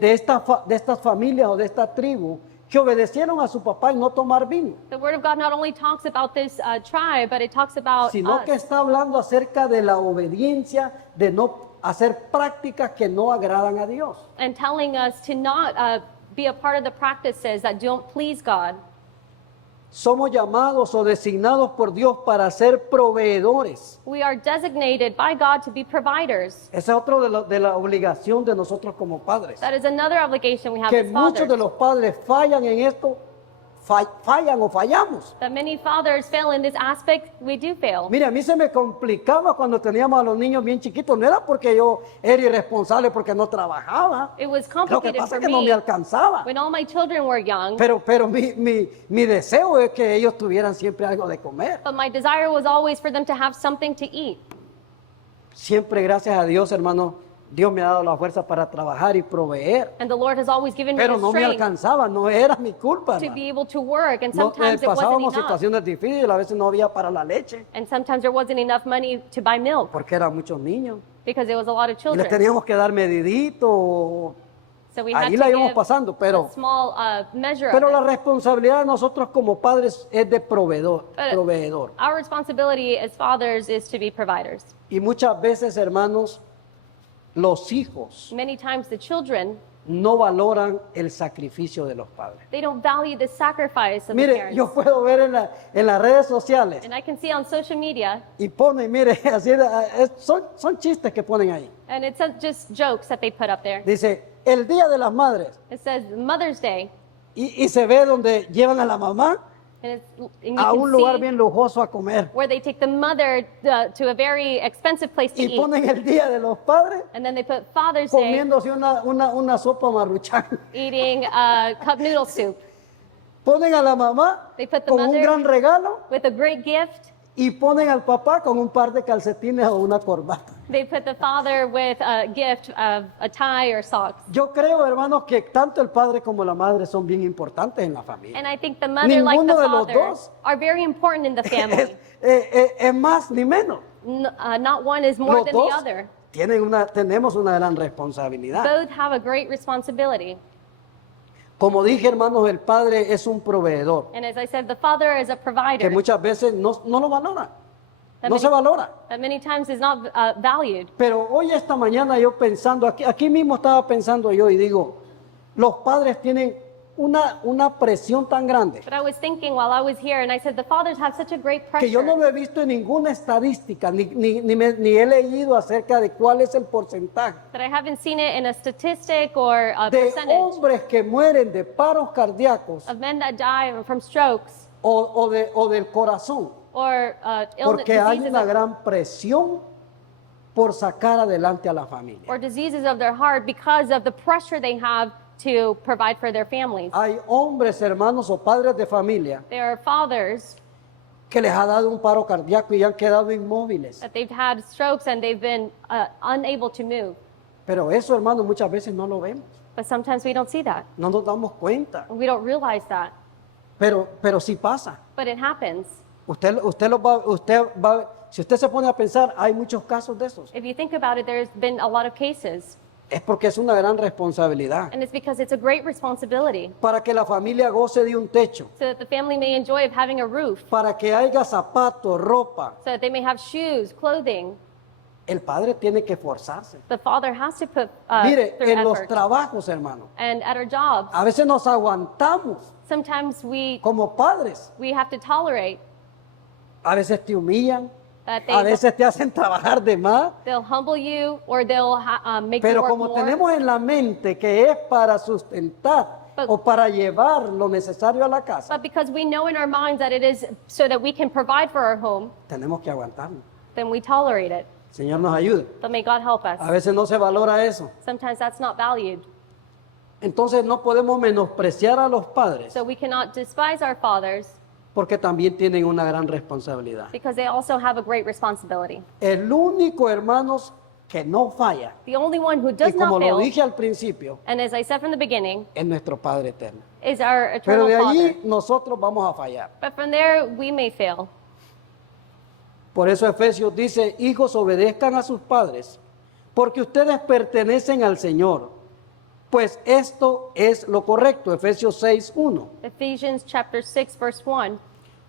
estas familias o de esta tribu que obedecieron a su papá y no tomar vino, The Word of God not only talks about this tribe, but it talks about sino que us. está hablando acerca de la obediencia, de no hacer prácticas que no agradan a Dios. And telling us to not be a part of the practices that don't please God. Somos llamados o designados por Dios para ser proveedores. We are designated by God to be providers. Esa es otra de la obligación de nosotros como padres. That is another obligation we have Que as muchos de fathers. los padres fallan en esto, fallan o fallamos. That many fathers fail in this aspect, we do fail. Mire, a mí se me complicaba cuando teníamos a los niños bien chiquitos. No era porque yo era irresponsable porque no trabajaba. It was Lo que complicated pasa for es que no me me alcanzaba. when all my children were young, Pero mi deseo es que ellos tuvieran siempre algo de comer. but my desire was always for them to have something to eat. Siempre, gracias a Dios, hermano, Dios me ha dado la fuerza para trabajar y proveer. And the Lord has always given me Pero the no me strength alcanzaba, no era mi culpa, to hermano. be able to work, and No, sometimes it wasn't pasábamos enough. situaciones difíciles, a veces no había para la leche, And sometimes there wasn't enough money to buy milk porque eran muchos niños. because there was a lot of Y les children. teníamos que dar medidito. So we had Ahí to la íbamos give pasando, pero a small measure la of it. responsabilidad de nosotros como padres es de proveedor. Our responsibility as fathers is to be providers. Y muchas veces, hermanos, los hijos Many times the children, no valoran el sacrificio de los padres. they don't value the sacrifice of the Mire, parents. yo puedo ver en las redes sociales And I can see on social media, y ponen, mire, así, son chistes que ponen ahí. and it's just jokes that they put up there. Dice, el Día de las Madres. It says Mother's Day, Y se ve donde llevan a la mamá and you a un can lugar see bien lujoso a comer. where they take the mother to a very expensive place to Y eat. ponen el Día de los Padres And then they put Father's Day comiéndose una sopa maruchan. eating cup noodle soup. Ponen a la mamá They put the con un mother gran regalo with a great gift. y ponen al papá con un par de calcetines o una corbata. They put the father with a gift of a tie or socks. Yo creo, hermanos, que tanto el padre como la madre son bien importantes en la familia. And I think the mother, like the Ninguno de los father, dos are very important in the family. Es más ni menos. Not one is more Los than dos the other. tenemos una gran responsabilidad. Both have a great responsibility. Como dije, hermanos, el padre es un proveedor And as I said, the father is a que provider muchas veces no lo valora, that no se many, valora. that many times is not valued. Pero hoy esta mañana yo pensando, aquí mismo estaba pensando yo y digo, los padres tienen una presión tan grande But I was thinking while I was here, and I said, the fathers have such a great que yo no pressure lo he visto en ninguna estadística, ni he leído acerca de cuál es el porcentaje that I haven't seen it in a statistic or a de percentage hombres que mueren de paros cardíacos of men that die from strokes o del corazón, or porque hay diseases una of, gran presión por sacar adelante a la familia. or diseases of their heart because of the pressure they have to provide for their families. Hay hombres, hermanos o padres de familia There are fathers que les ha dado un paro cardíaco y han quedado inmóviles. that they've had strokes and they've been unable to move. Pero eso, hermanos, muchas veces no lo vemos. But sometimes we don't see that. No nos damos cuenta. We don't realize that. Pero sí pasa. But it happens. Si usted se pone a pensar, hay muchos casos de esos. If you think about it, there's been a lot of cases. Es porque es una gran responsabilidad. And it's because it's a great responsibility Para que la familia goce de un techo, so that the family may enjoy of having a roof, para que haya zapatos, ropa, so that they may have shoes, clothing. el padre tiene que esforzarse. The father has to put Mire, through en los effort. trabajos, hermano, And at our jobs, a veces nos aguantamos sometimes como padres. we have to tolerate A veces te humillan, that a veces te hacen trabajar de más. they'll humble you or they'll make you Pero work como more. tenemos en la mente que es para sustentar But- o para llevar lo necesario a la casa, But because we know in our minds that it is so that we can provide for our home, tenemos que aguantarnos. then we tolerate it. El Señor nos ayude. But may God help us. A veces no se valora eso. Sometimes that's not valued. Entonces no podemos menospreciar a los padres So we cannot despise our fathers porque también tienen una gran responsabilidad. because they also have a great responsibility. El único, hermanos, que no falla, The only one who y does como not lo fail, dije al principio, and as I said from the beginning, es nuestro Padre eterno. is our Pero eternal de Father. allí nosotros vamos a fallar. But from there, we may fail. Por eso Efesios dice, hijos, obedezcan a sus padres, porque ustedes pertenecen al Señor. Pues esto es lo correcto. Efesios 6:1. Ephesians chapter 6, verse 1.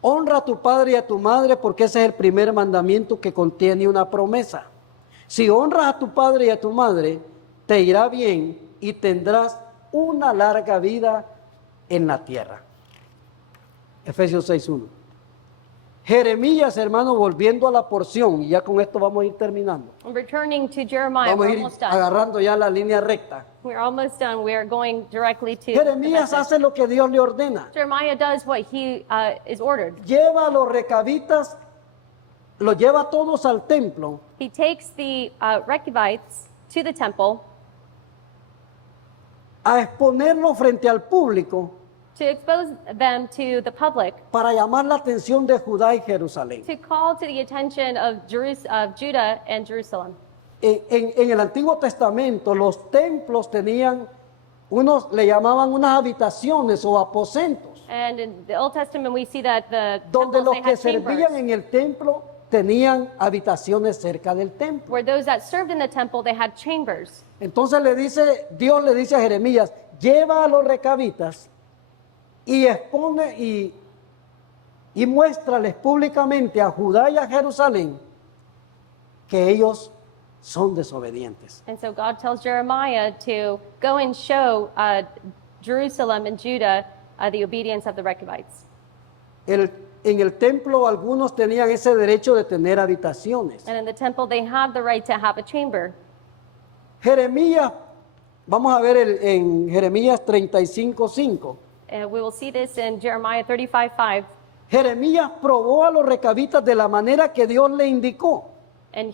Honra a tu padre y a tu madre, porque ese es el primer mandamiento que contiene una promesa. Si honras a tu padre y a tu madre, te irá bien y tendrás una larga vida en la tierra. Efesios 6:1. Jeremías, hermano, volviendo a la porción, y ya con esto vamos a ir terminando. And returning to Jeremiah, Vamos a we're ir almost done. agarrando ya la línea recta. We're almost done. We are going directly to the Jeremías message. hace lo que Dios le ordena. Jeremiah does what he is ordered. Lleva a los recabitas, los lleva todos al templo He takes the Rechabites to the temple a exponerlo frente al público to expose them to the public, para llamar la atención de Judá y Jerusalén. to call to the attention of Judah and Jerusalem. En el Antiguo Testamento los templos tenían le llamaban unas habitaciones o aposentos, And in the Old Testament, we see that the donde temples, los they que had servían chambers, en el templo tenían habitaciones cerca del templo. where those that served in the temple, they had chambers. Entonces Dios le dice a Jeremías, lleva a los recabitas y expone y muéstrales públicamente a Judá y a Jerusalén que ellos son desobedientes. And so God tells Jeremiah to go and show Jerusalem and Judah the obedience of the Rechabites. En el templo algunos tenían ese derecho de tener habitaciones. And in the temple, they have the right to have a chamber. Jeremías, vamos a ver en Jeremías 35:5. We will see this in Jeremiah 35:5. Jeremías probó a los recabitas de la manera que Dios le indicó. And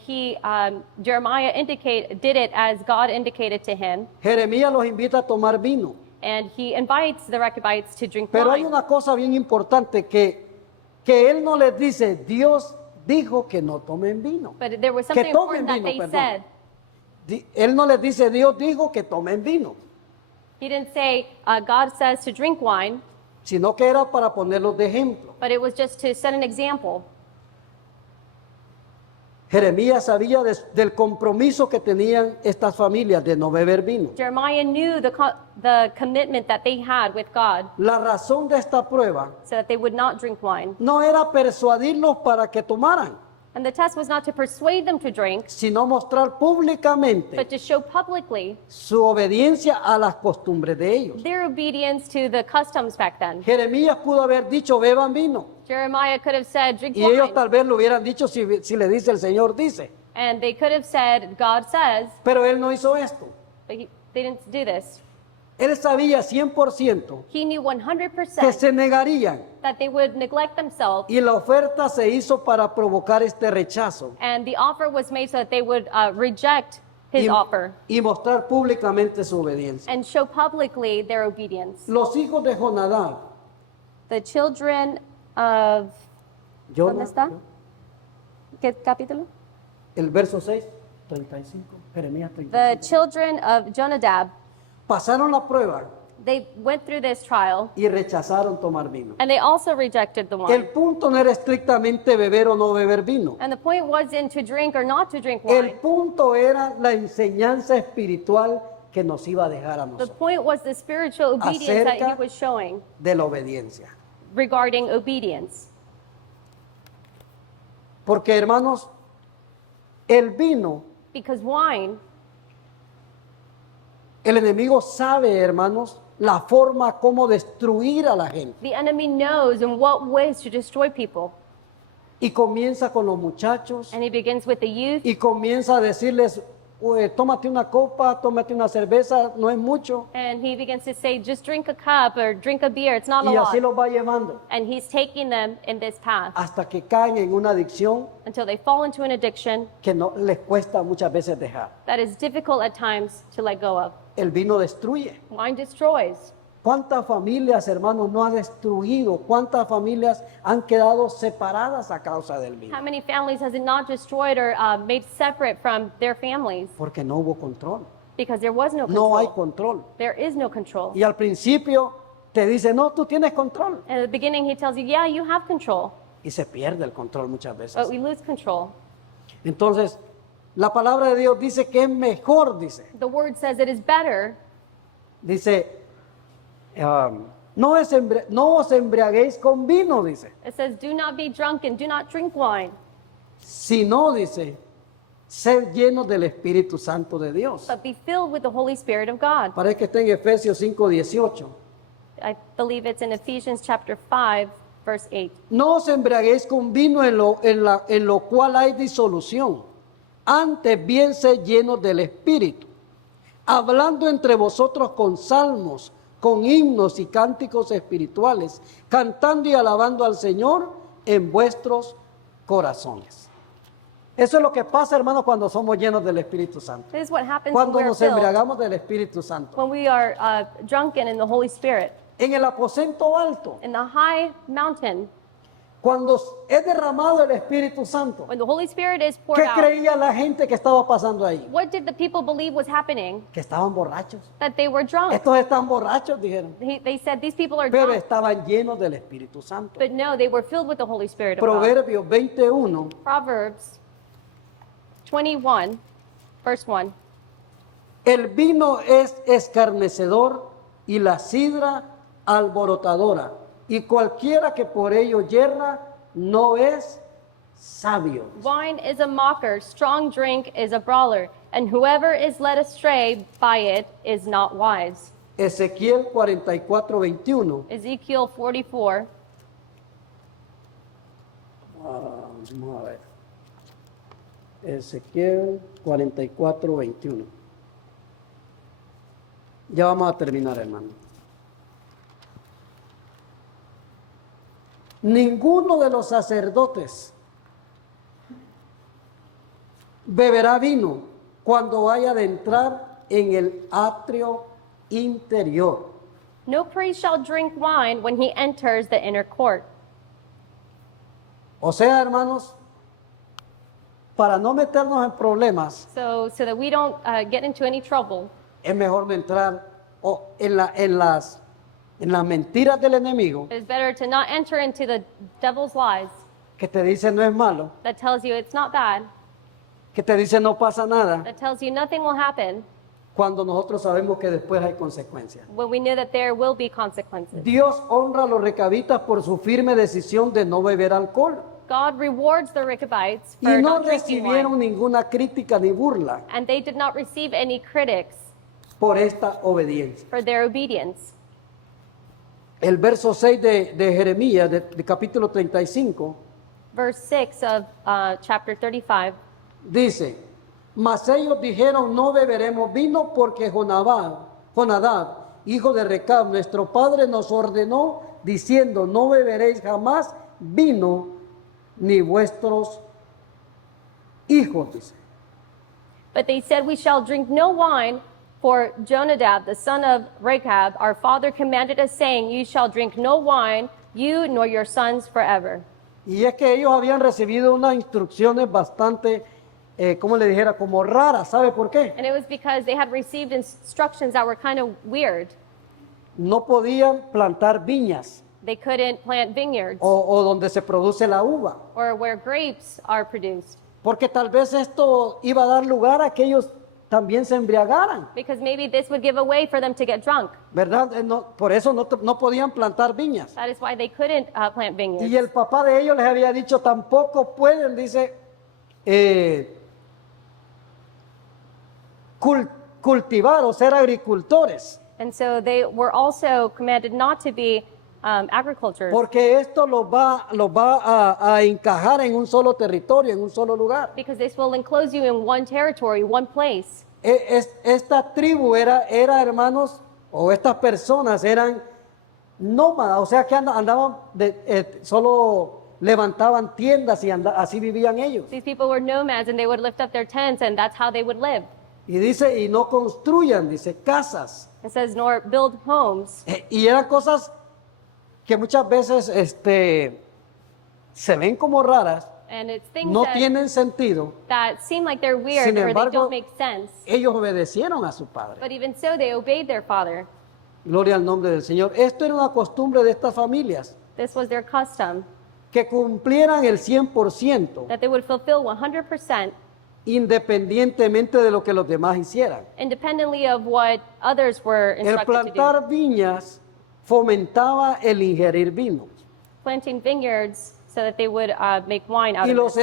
Jeremiah did it as God indicated to him. Jeremías los invita a tomar vino. And he invites the Rechabites to drink Pero hay wine. una cosa bien importante que él no les dice, Dios dijo que no tomen vino. But there was Que something tomen important that vino, they perdón. said. Él no les dice, Dios dijo que tomen vino, He didn't say, God says to drink wine, sino que era para ponerlos de ejemplo. but it was just to set an example. Jeremías sabía del compromiso que tenían estas familias de no beber vino. Jeremiah knew the commitment that they had with God La razón de esta prueba so that they would not drink wine. no era persuadirlos para que tomaran, And the test was not to persuade them to drink, sino mostrar públicamente but to show publicly su obediencia a las costumbres de ellos. their obedience to the customs back then. Jeremías pudo haber dicho, beban vino. Jeremiah could have said, drink Y ellos wine. tal vez lo hubieran dicho si le dice el Señor dice. And they could have said, God says, Pero él no hizo esto. but they didn't do this. Él sabía 100% He knew que 100% se negarían. that they would neglect themselves, Y la oferta se hizo para provocar este rechazo. and the offer was made so that they would reject his offer y mostrar públicamente su obediencia. and show publicly their obedience. Los hijos de Jonadab, The children of, ¿dónde Jonah, está? ¿Qué capítulo? el verso 6, 35, Jeremías The 35. children of Jonadab, Pasaron la prueba they went through this trial y rechazaron tomar vino. and they also rejected the wine. El punto no era estrictamente beber o no beber vino. And the point wasn't to drink or not to drink El wine. punto era la enseñanza espiritual que nos iba a dejar a The nosotros point was the spiritual obedience that he Acerca- was showing de la obediencia. regarding obedience. Porque hermanos, el vino, Because wine, el enemigo sabe, hermanos, la forma como destruir a la gente. the enemy knows in what ways to destroy people. Y comienza con los muchachos And he begins with the youth y comienza a decirles, "Oye, tómate una copa, tómate una cerveza, no es mucho." and he begins to say, just drink a cup or drink a beer. It's not a Y así lot. los va llevando And he's taking them in this path hasta que caen en una adicción until they fall into an addiction que no les cuesta muchas veces dejar. that is difficult at times to let go of. El vino destruye. Wine destroys. ¿Cuántas familias, hermanos, no ha destruido? ¿Cuántas familias han quedado separadas a causa del vino? How many families has it not destroyed or made separate from their families? Porque no hubo control. Because there was no No hay control. control. There is no control. Y al principio te dice, no, tú tienes control. And at the beginning, he tells you, yeah, you have control, Y se pierde el control muchas but veces. we lose control. Entonces, la palabra de Dios dice que es mejor, dice. The word says it is better. Dice, no os embriaguéis con vino, dice. It says, do not be drunken, do not drink wine, Sino, dice, ser llenos del Espíritu Santo de Dios. but be filled with the Holy Spirit of God. Parece que está en Efesios 5:18. I believe it's in Ephesians chapter 5, verse 8. No os embriaguéis con vino en lo cual hay disolución. Antes bien sed llenos del Espíritu, hablando entre vosotros con salmos, con himnos y cánticos espirituales, cantando y alabando al Señor en vuestros corazones. Eso es lo que pasa, hermanos, cuando somos llenos del Espíritu Santo. This is what happens when Cuando we are nos filled, embriagamos del Espíritu Santo. when we are drunken in the Holy Spirit. En el aposento alto, In the high mountain, cuando es derramado el Espíritu Santo, when the Holy Spirit is poured ¿qué out, creía la gente que estaba pasando ahí? what did the people believe was happening? Que estaban borrachos. That they were drunk. Estos están borrachos, dijeron. They said these people are Pero drunk, estaban llenos del Espíritu Santo. but no, they were filled with the Holy Spirit of God. Proverbios 21, Proverbs 21, verse 1. el vino es escarnecedor y la sidra alborotadora, y cualquiera que por ello yerra no es sabio. Wine is a mocker, strong drink is a brawler, and whoever is led astray by it is not wise. Ezequiel 44:21. Ezekiel 44, Vamos a ver. Ezequiel 44:21. Ya vamos a terminar, hermano. Ninguno de los sacerdotes beberá vino cuando vaya a entrar en el atrio interior. no priest shall drink wine when he enters the inner court. O sea, hermanos, para no meternos en problemas, So that we don't get into any trouble, es mejor no entrar en las mentiras del enemigo it is better to not enter into the devil's lies que te dice no es malo, that tells you it's not bad, que te dice no pasa nada, that tells you nothing will happen, cuando nosotros sabemos que después hay consecuencias. when we know that there will be consequences. Dios honra a los recabitas por su firme decisión de no beber alcohol God rewards the Rechabites y for no not drinking recibieron wine, ninguna crítica ni burla and they did not receive any critics por esta obediencia. for their obedience. El verso 6 de Jeremías, de capítulo 35, Verse 6 of chapter 35, dice, mas ellos dijeron, no beberemos vino porque Jonadab, hijo de Recab, nuestro padre nos ordenó, diciendo, no beberéis jamás vino, ni vuestros hijos, dice. But they said, "We shall drink no wine, for Jonadab, the son of Rechab, our father commanded us, saying, You shall drink no wine, you nor your sons forever." Y es que ellos habían recibido unas instrucciones bastante, como le dijera, como raras. ¿Sabe por qué? And it was because they had received instructions that were kind of weird. No podían plantar viñas They couldn't plant vineyards o donde se produce la uva, or where grapes are produced, porque tal vez esto iba a dar lugar a que ellos también se embriagaran, because maybe this would give a way for them to get drunk. ¿verdad? Por eso no podían plantar viñas. That is why they couldn't plant vineyards. Y el papá de ellos les había dicho, tampoco pueden, dice, cultivar o ser agricultores, And so they were also commanded not to be agriculture, porque esto los va a encajar en un solo territorio, en un solo lugar. because this will enclose you in one territory, one place. Esta tribu era, hermanos, o estas personas eran nómadas, o sea que andaban, solo levantaban tiendas y así vivían ellos. These people were nomads, and they would lift up their tents, and that's how they would live. Y dice, y no construyan, dice, casas. It says, nor build homes. Y eran cosas que muchas veces se ven como raras, And it's things no tienen sentido. that seem like they're weird Sin or they embargo, don't make sense. ellos obedecieron a su padre. But even so, they obeyed their father. Gloria al nombre del Señor. Esto era una costumbre de estas familias, This was their custom, que cumplieran el 100%, that they would fulfill 100% independientemente de lo que los demás hicieran. independently of what others were El instructed to do. plantar viñas fomentaba el ingerir vino Planting vineyards so that they would make wine out y of los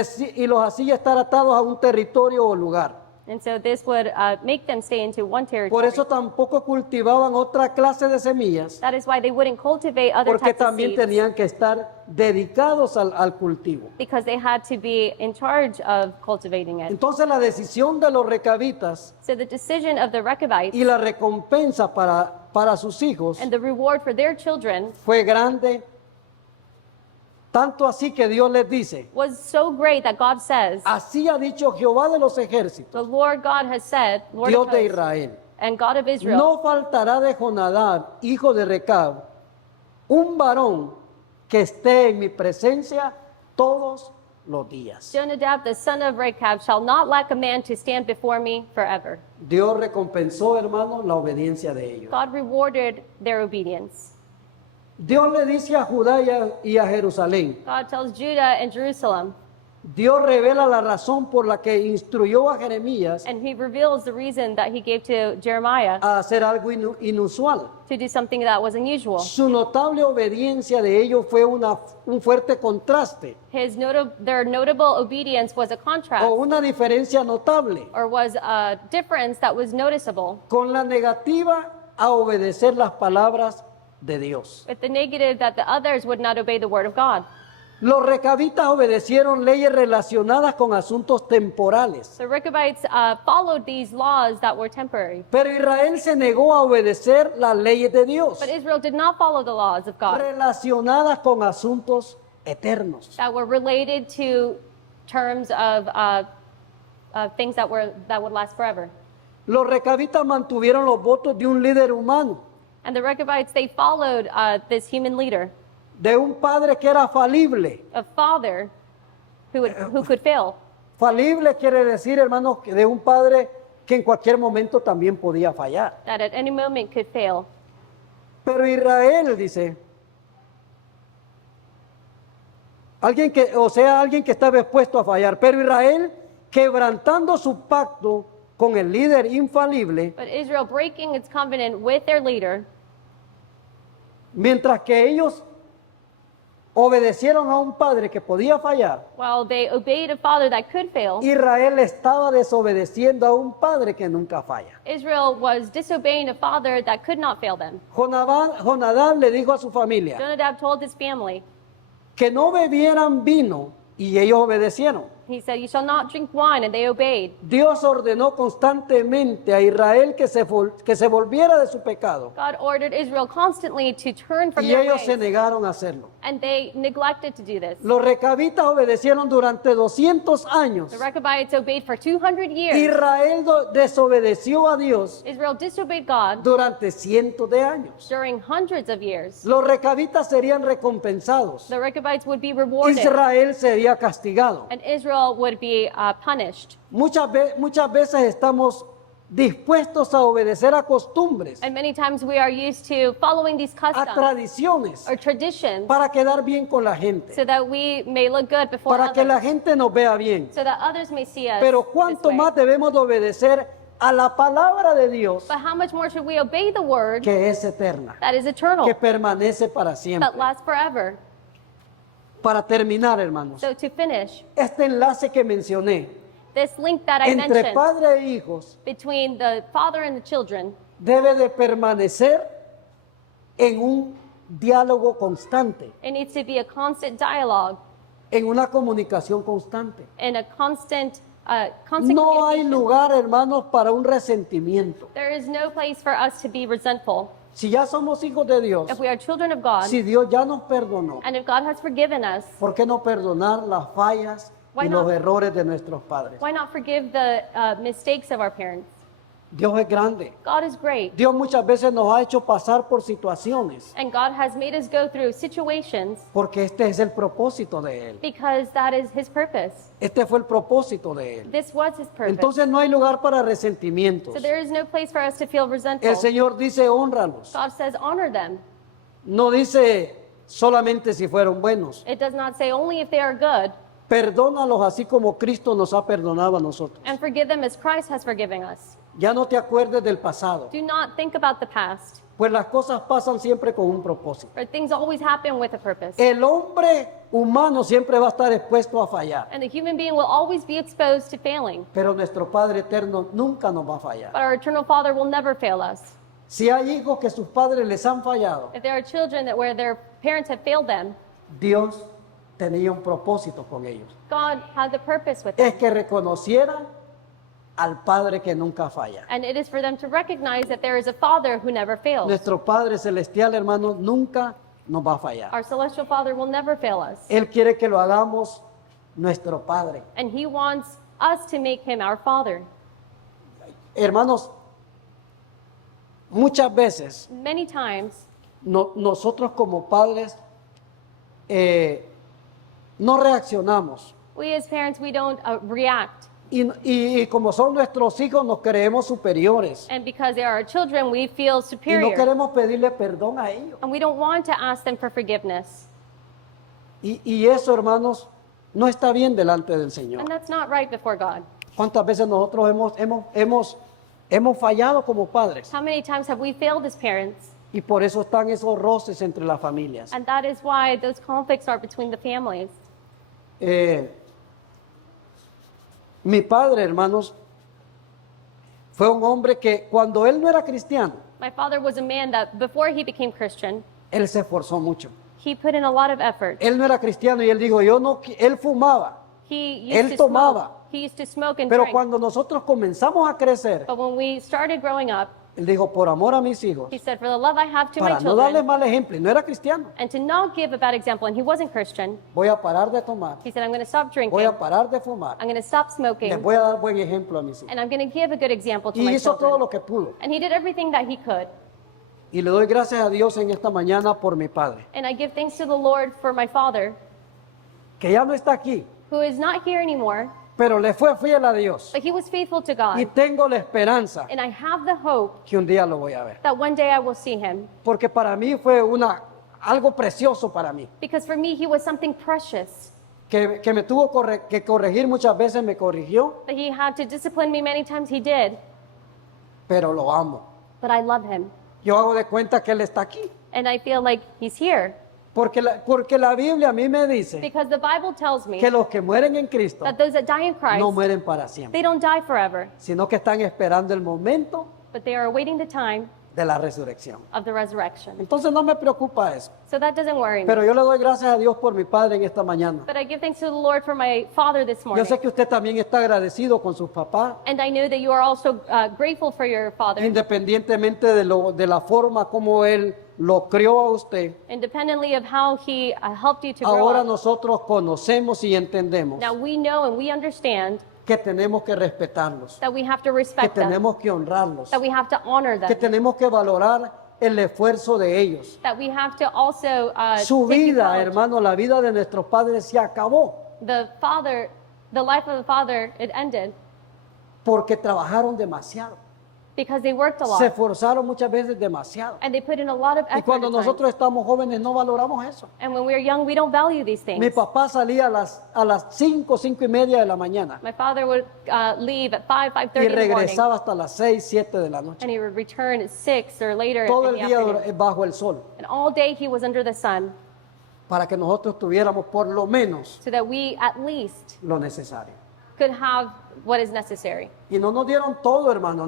hacía estar atados a un territorio o lugar. And so this would make them stay into one Por territory. eso tampoco cultivaban otra clase de semillas, That is why they wouldn't cultivate other porque types of también seeds, tenían que estar dedicados al cultivo. because they had to be in charge of cultivating it. Entonces la decisión de los recabitas So the decision of the Rechabites y la recompensa para sus hijos and the reward for their children fue grande, tanto así que Dios les dice, was so great that God says, así ha dicho Jehová de los ejércitos, the Lord God has said, Lord Dios of de hosts, Israel, and God of Israel, no faltará de Jonadab, hijo de Recab, un varón que esté en mi presencia todos los días. Jonadab, the son of Rechab, shall not lack a man to stand before me forever. Dios recompensó, hermanos, la obediencia de ellos. God rewarded their obedience. Dios le dice a Judá y a Jerusalén, God tells Judah and Jerusalem, Dios revela la razón por la que instruyó a Jeremías and he reveals the reason that he gave to Jeremiah a hacer algo inusual. to do something that was unusual. Su notable obediencia de ellos fue un fuerte contraste Their notable obedience was a contrast, o una diferencia notable or was a difference that was noticeable con la negativa a obedecer las palabras de Dios. with the negative that the others would not obey the word of God. Los recabitas obedecieron leyes relacionadas con asuntos temporales, The Rechabites followed these laws that were temporary, pero Israel se negó a obedecer las leyes de Dios but Israel did not follow the laws of God relacionadas con asuntos eternos. that were related to terms of things that would last forever. Los recabitas mantuvieron los votos de un líder humano, And the Rechabites, they followed this human leader, de un padre que era falible. a father who could fail. Falible quiere decir, hermanos, que de un padre que en cualquier momento también podía fallar. That at any moment could fail. Pero Israel, dice, alguien que estaba expuesto a fallar. Pero Israel, quebrantando su pacto con el líder infalible, But Israel, breaking its covenant with their leader, mientras que ellos obedecieron a un padre que podía fallar, while they obeyed a father that could fail, Israel estaba desobedeciendo a un padre que nunca falla. Israel was disobeying a father that could not fail them. Jonadab le dijo a su familia Jonadab told his family que no bebieran vino y ellos obedecieron. He said, "You shall not drink wine," and they obeyed. Dios ordenó constantemente a Israel que se volviera de su pecado God ordered Israel constantly to turn from y their ellos se ways, negaron a hacerlo. and they neglected to do this. Los recabitas obedecieron durante 200 años. The Rechabites obeyed for 200 years. Israel desobedeció a Dios Israel disobeyed God durante cientos de años. during hundreds of years. Los recabitas serían recompensados. The Rechabites would be rewarded, Israel sería castigado. and Israel would be punished. Muchas veces estamos dispuestos a obedecer a costumbres, And many times we are used to following these a customs tradiciones, or traditions para quedar bien con la gente, so that we may look good before para que la others, gente nos vea bien. so that others may see us Pero this cuánto way. más debemos de obedecer a la palabra de Dios, But how much more should we obey the word que es eterna, that is eternal, que permanece para siempre. that lasts forever? Para terminar, hermanos, So to finish, este enlace que mencioné this link that I entre mentioned padre e hijos between the father and the children debe de permanecer en un diálogo constante, it needs to be a constant dialogue en una comunicación constante. and a constant No hay communication. lugar, hermanos, para un resentimiento. There is no place for us to be resentful. Si ya somos hijos de Dios, If we are children of God, si Dios ya nos perdonó, and if God has forgiven us, ¿por qué no perdonar las fallas Why y not? los errores de nuestros padres? why not forgive the mistakes of our parents? Dios es grande. God is great, Dios muchas veces nos ha hecho pasar por situaciones and God has made us go through situations porque este es el propósito de Él. because that is His purpose. Este fue el propósito de Él. This was His purpose. Entonces no hay lugar para resentimientos. So there is no place for us to feel resentful. El Señor dice, hónralos. God says, honor them. No dice solamente si fueron buenos. It does not say only if they are good, Perdónalos así como Cristo nos ha perdonado a nosotros. and forgive them as Christ has forgiven us. Ya no te acuerdes del pasado, Do not think about the past, pues las cosas pasan siempre con un propósito. for things always happen with a purpose. El hombre humano siempre va a estar expuesto a fallar, And the human being will always be exposed to failing, pero nuestro Padre eterno nunca nos va a fallar. but our eternal Father will never fail us. Si hay hijos que sus padres les han fallado, If there are children that where their parents have failed them, Dios tenía un propósito con ellos. God had the purpose with them. Es que reconocieran al Padre que nunca falla. And it is for them to recognize that there is a Father who never fails. Nuestro Padre Celestial, hermano, nunca nos va a fallar. Our celestial Father will never fail us. Él quiere que lo hagamos nuestro Padre. And He wants us to make Him our Father. Hermanos, muchas veces Many times, nosotros como padres no reaccionamos we as parents, we don't react. y como son nuestros hijos nos creemos superiores And because they are our children, we feel y no superior. queremos pedirle perdón a ellos. And we don't want to ask them for forgiveness. Y eso, hermanos, no está bien delante del Señor. And that's not right before God. ¿Cuántas veces nosotros hemos fallado como padres? How many times have we failed as parents? Y por eso están esos roces entre las familias. And that is why those conflicts are between the families. Mi padre, hermanos, fue un hombre que cuando él no era cristiano, My father was a man that before he became Christian, él se esforzó mucho. he put in a lot of effort. Él no era cristiano y él dijo, él fumaba, He Él used to tomaba. smoke. He used to smoke and pero drink. cuando nosotros comenzamos a crecer, But when we started growing up, él dijo, por amor a mis hijos, he said, for the love I have to my para no darles children, mal ejemplo, y no era cristiano, and to not give a bad example, and he wasn't Christian, voy a parar de tomar, he said, I'm going to stop drinking, voy a parar de fumar, I'm going to stop les smoking, voy a dar buen ejemplo a mis hijos. and I'm going to give a good example to Y my hizo todo children. lo que pudo. And he did everything that he could. Y le doy gracias a Dios en esta mañana por mi padre, And I give thanks to the Lord for my father, que ya no está aquí, who is not here anymore, pero le fue fiel a Dios. but he was faithful to Y God. tengo la esperanza And I have the hope que un día lo voy a ver. that one day I will see him. Porque para mí fue algo precioso para mí. Because for me, he was something precious. Que me tuvo que corregir muchas veces, me corrigió, That he had to discipline me many times, he did. pero lo amo. But I love him. Yo hago de cuenta que Él está aquí. And I feel like he's here. Porque la Biblia a mí me dice Because the Bible tells me que los que mueren en Cristo that those that die in Christ, no mueren para siempre, they don't die forever, sino que están esperando el momento but they are awaiting the time de la resurrección. of the resurrection. Entonces no me preocupa eso. So that doesn't worry me. Pero yo le doy gracias a Dios por mi padre en esta mañana. But I give thanks to the Lord for my father this Yo morning. sé que usted también está agradecido con sus papás, And I know that you are also grateful for your father, independientemente de la forma como él lo crió a usted. independently of how he helped you to grow Ahora up. nosotros conocemos y entendemos Now we know and we understand que tenemos que respetarlos, that we have to que respect them, tenemos que honrarlos, that we have to honor que them, tenemos que valorar el esfuerzo de ellos. that we have to also Su take vida, acknowledge hermano, la vida de nuestros padres se acabó the life of the father, it ended porque trabajaron demasiado, because they worked a se lot esforzaron muchas veces demasiado. and they put in a lot of Y effort cuando and time. nosotros estamos jóvenes no valoramos eso. And when we're young, we don't value these Mi things. papá salía a las 5, 5:30 de la mañana My father would leave at 5, y 5:30 in the morning, regresaba hasta las 6, 7 de la noche. and he would return at 6 or later Todo in el the día afternoon. bajo el sol, And all day he was under the sun, para que nosotros tuviéramos por lo menos so that we at least lo necesario. could have what is necessary. Y no nos dieron todo, hermano.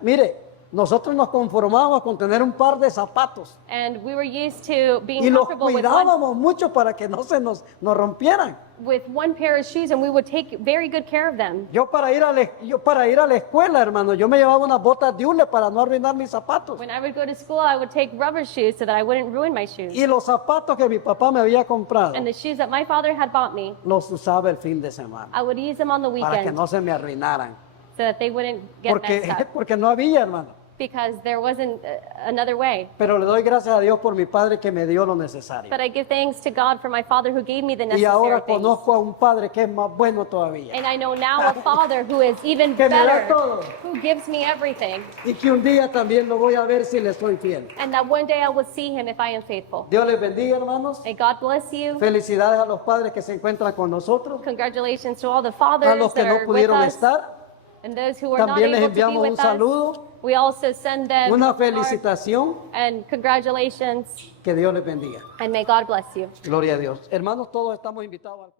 Mire, nosotros nos conformábamos con tener un par de zapatos And we were used to being y los comfortable cuidábamos mucho para que no se nos rompieran. with one pair of shoes, and we would take very good care of them. Yo para ir a la escuela, hermano, yo me llevaba unas botas de hule para no arruinar mis zapatos. When I would go to school, I would take rubber shoes so that I wouldn't ruin my shoes. Y los zapatos que mi papá me había comprado, And the shoes that my father had bought me, los usaba el fin de semana I would use them on the para que weekend no se me arruinaran. so that they wouldn't get messed up, Porque no había, hermano. because there wasn't another way. Pero le doy gracias a Dios por mi padre que me dio lo necesario. But I give thanks to God for my father who gave me the Y necessary ahora things. conozco a un padre que es más bueno todavía. And I know now a father who is even Que me da better, todo. who gives me everything. Y que un día también lo voy a ver si le soy fiel. And that one day I will see him if I am faithful. Dios les bendiga, hermanos. May God bless you. Felicidades a los padres que se encuentran con nosotros. Congratulations to all the A fathers los que that no are with pudieron us estar, and those who are not también les able to be enviamos un with us. saludo, We also send them una our- felicitación. and congratulations, Que Dios les bendiga. and may God bless you. Gloria a Dios. Hermanos, todos estamos invitados al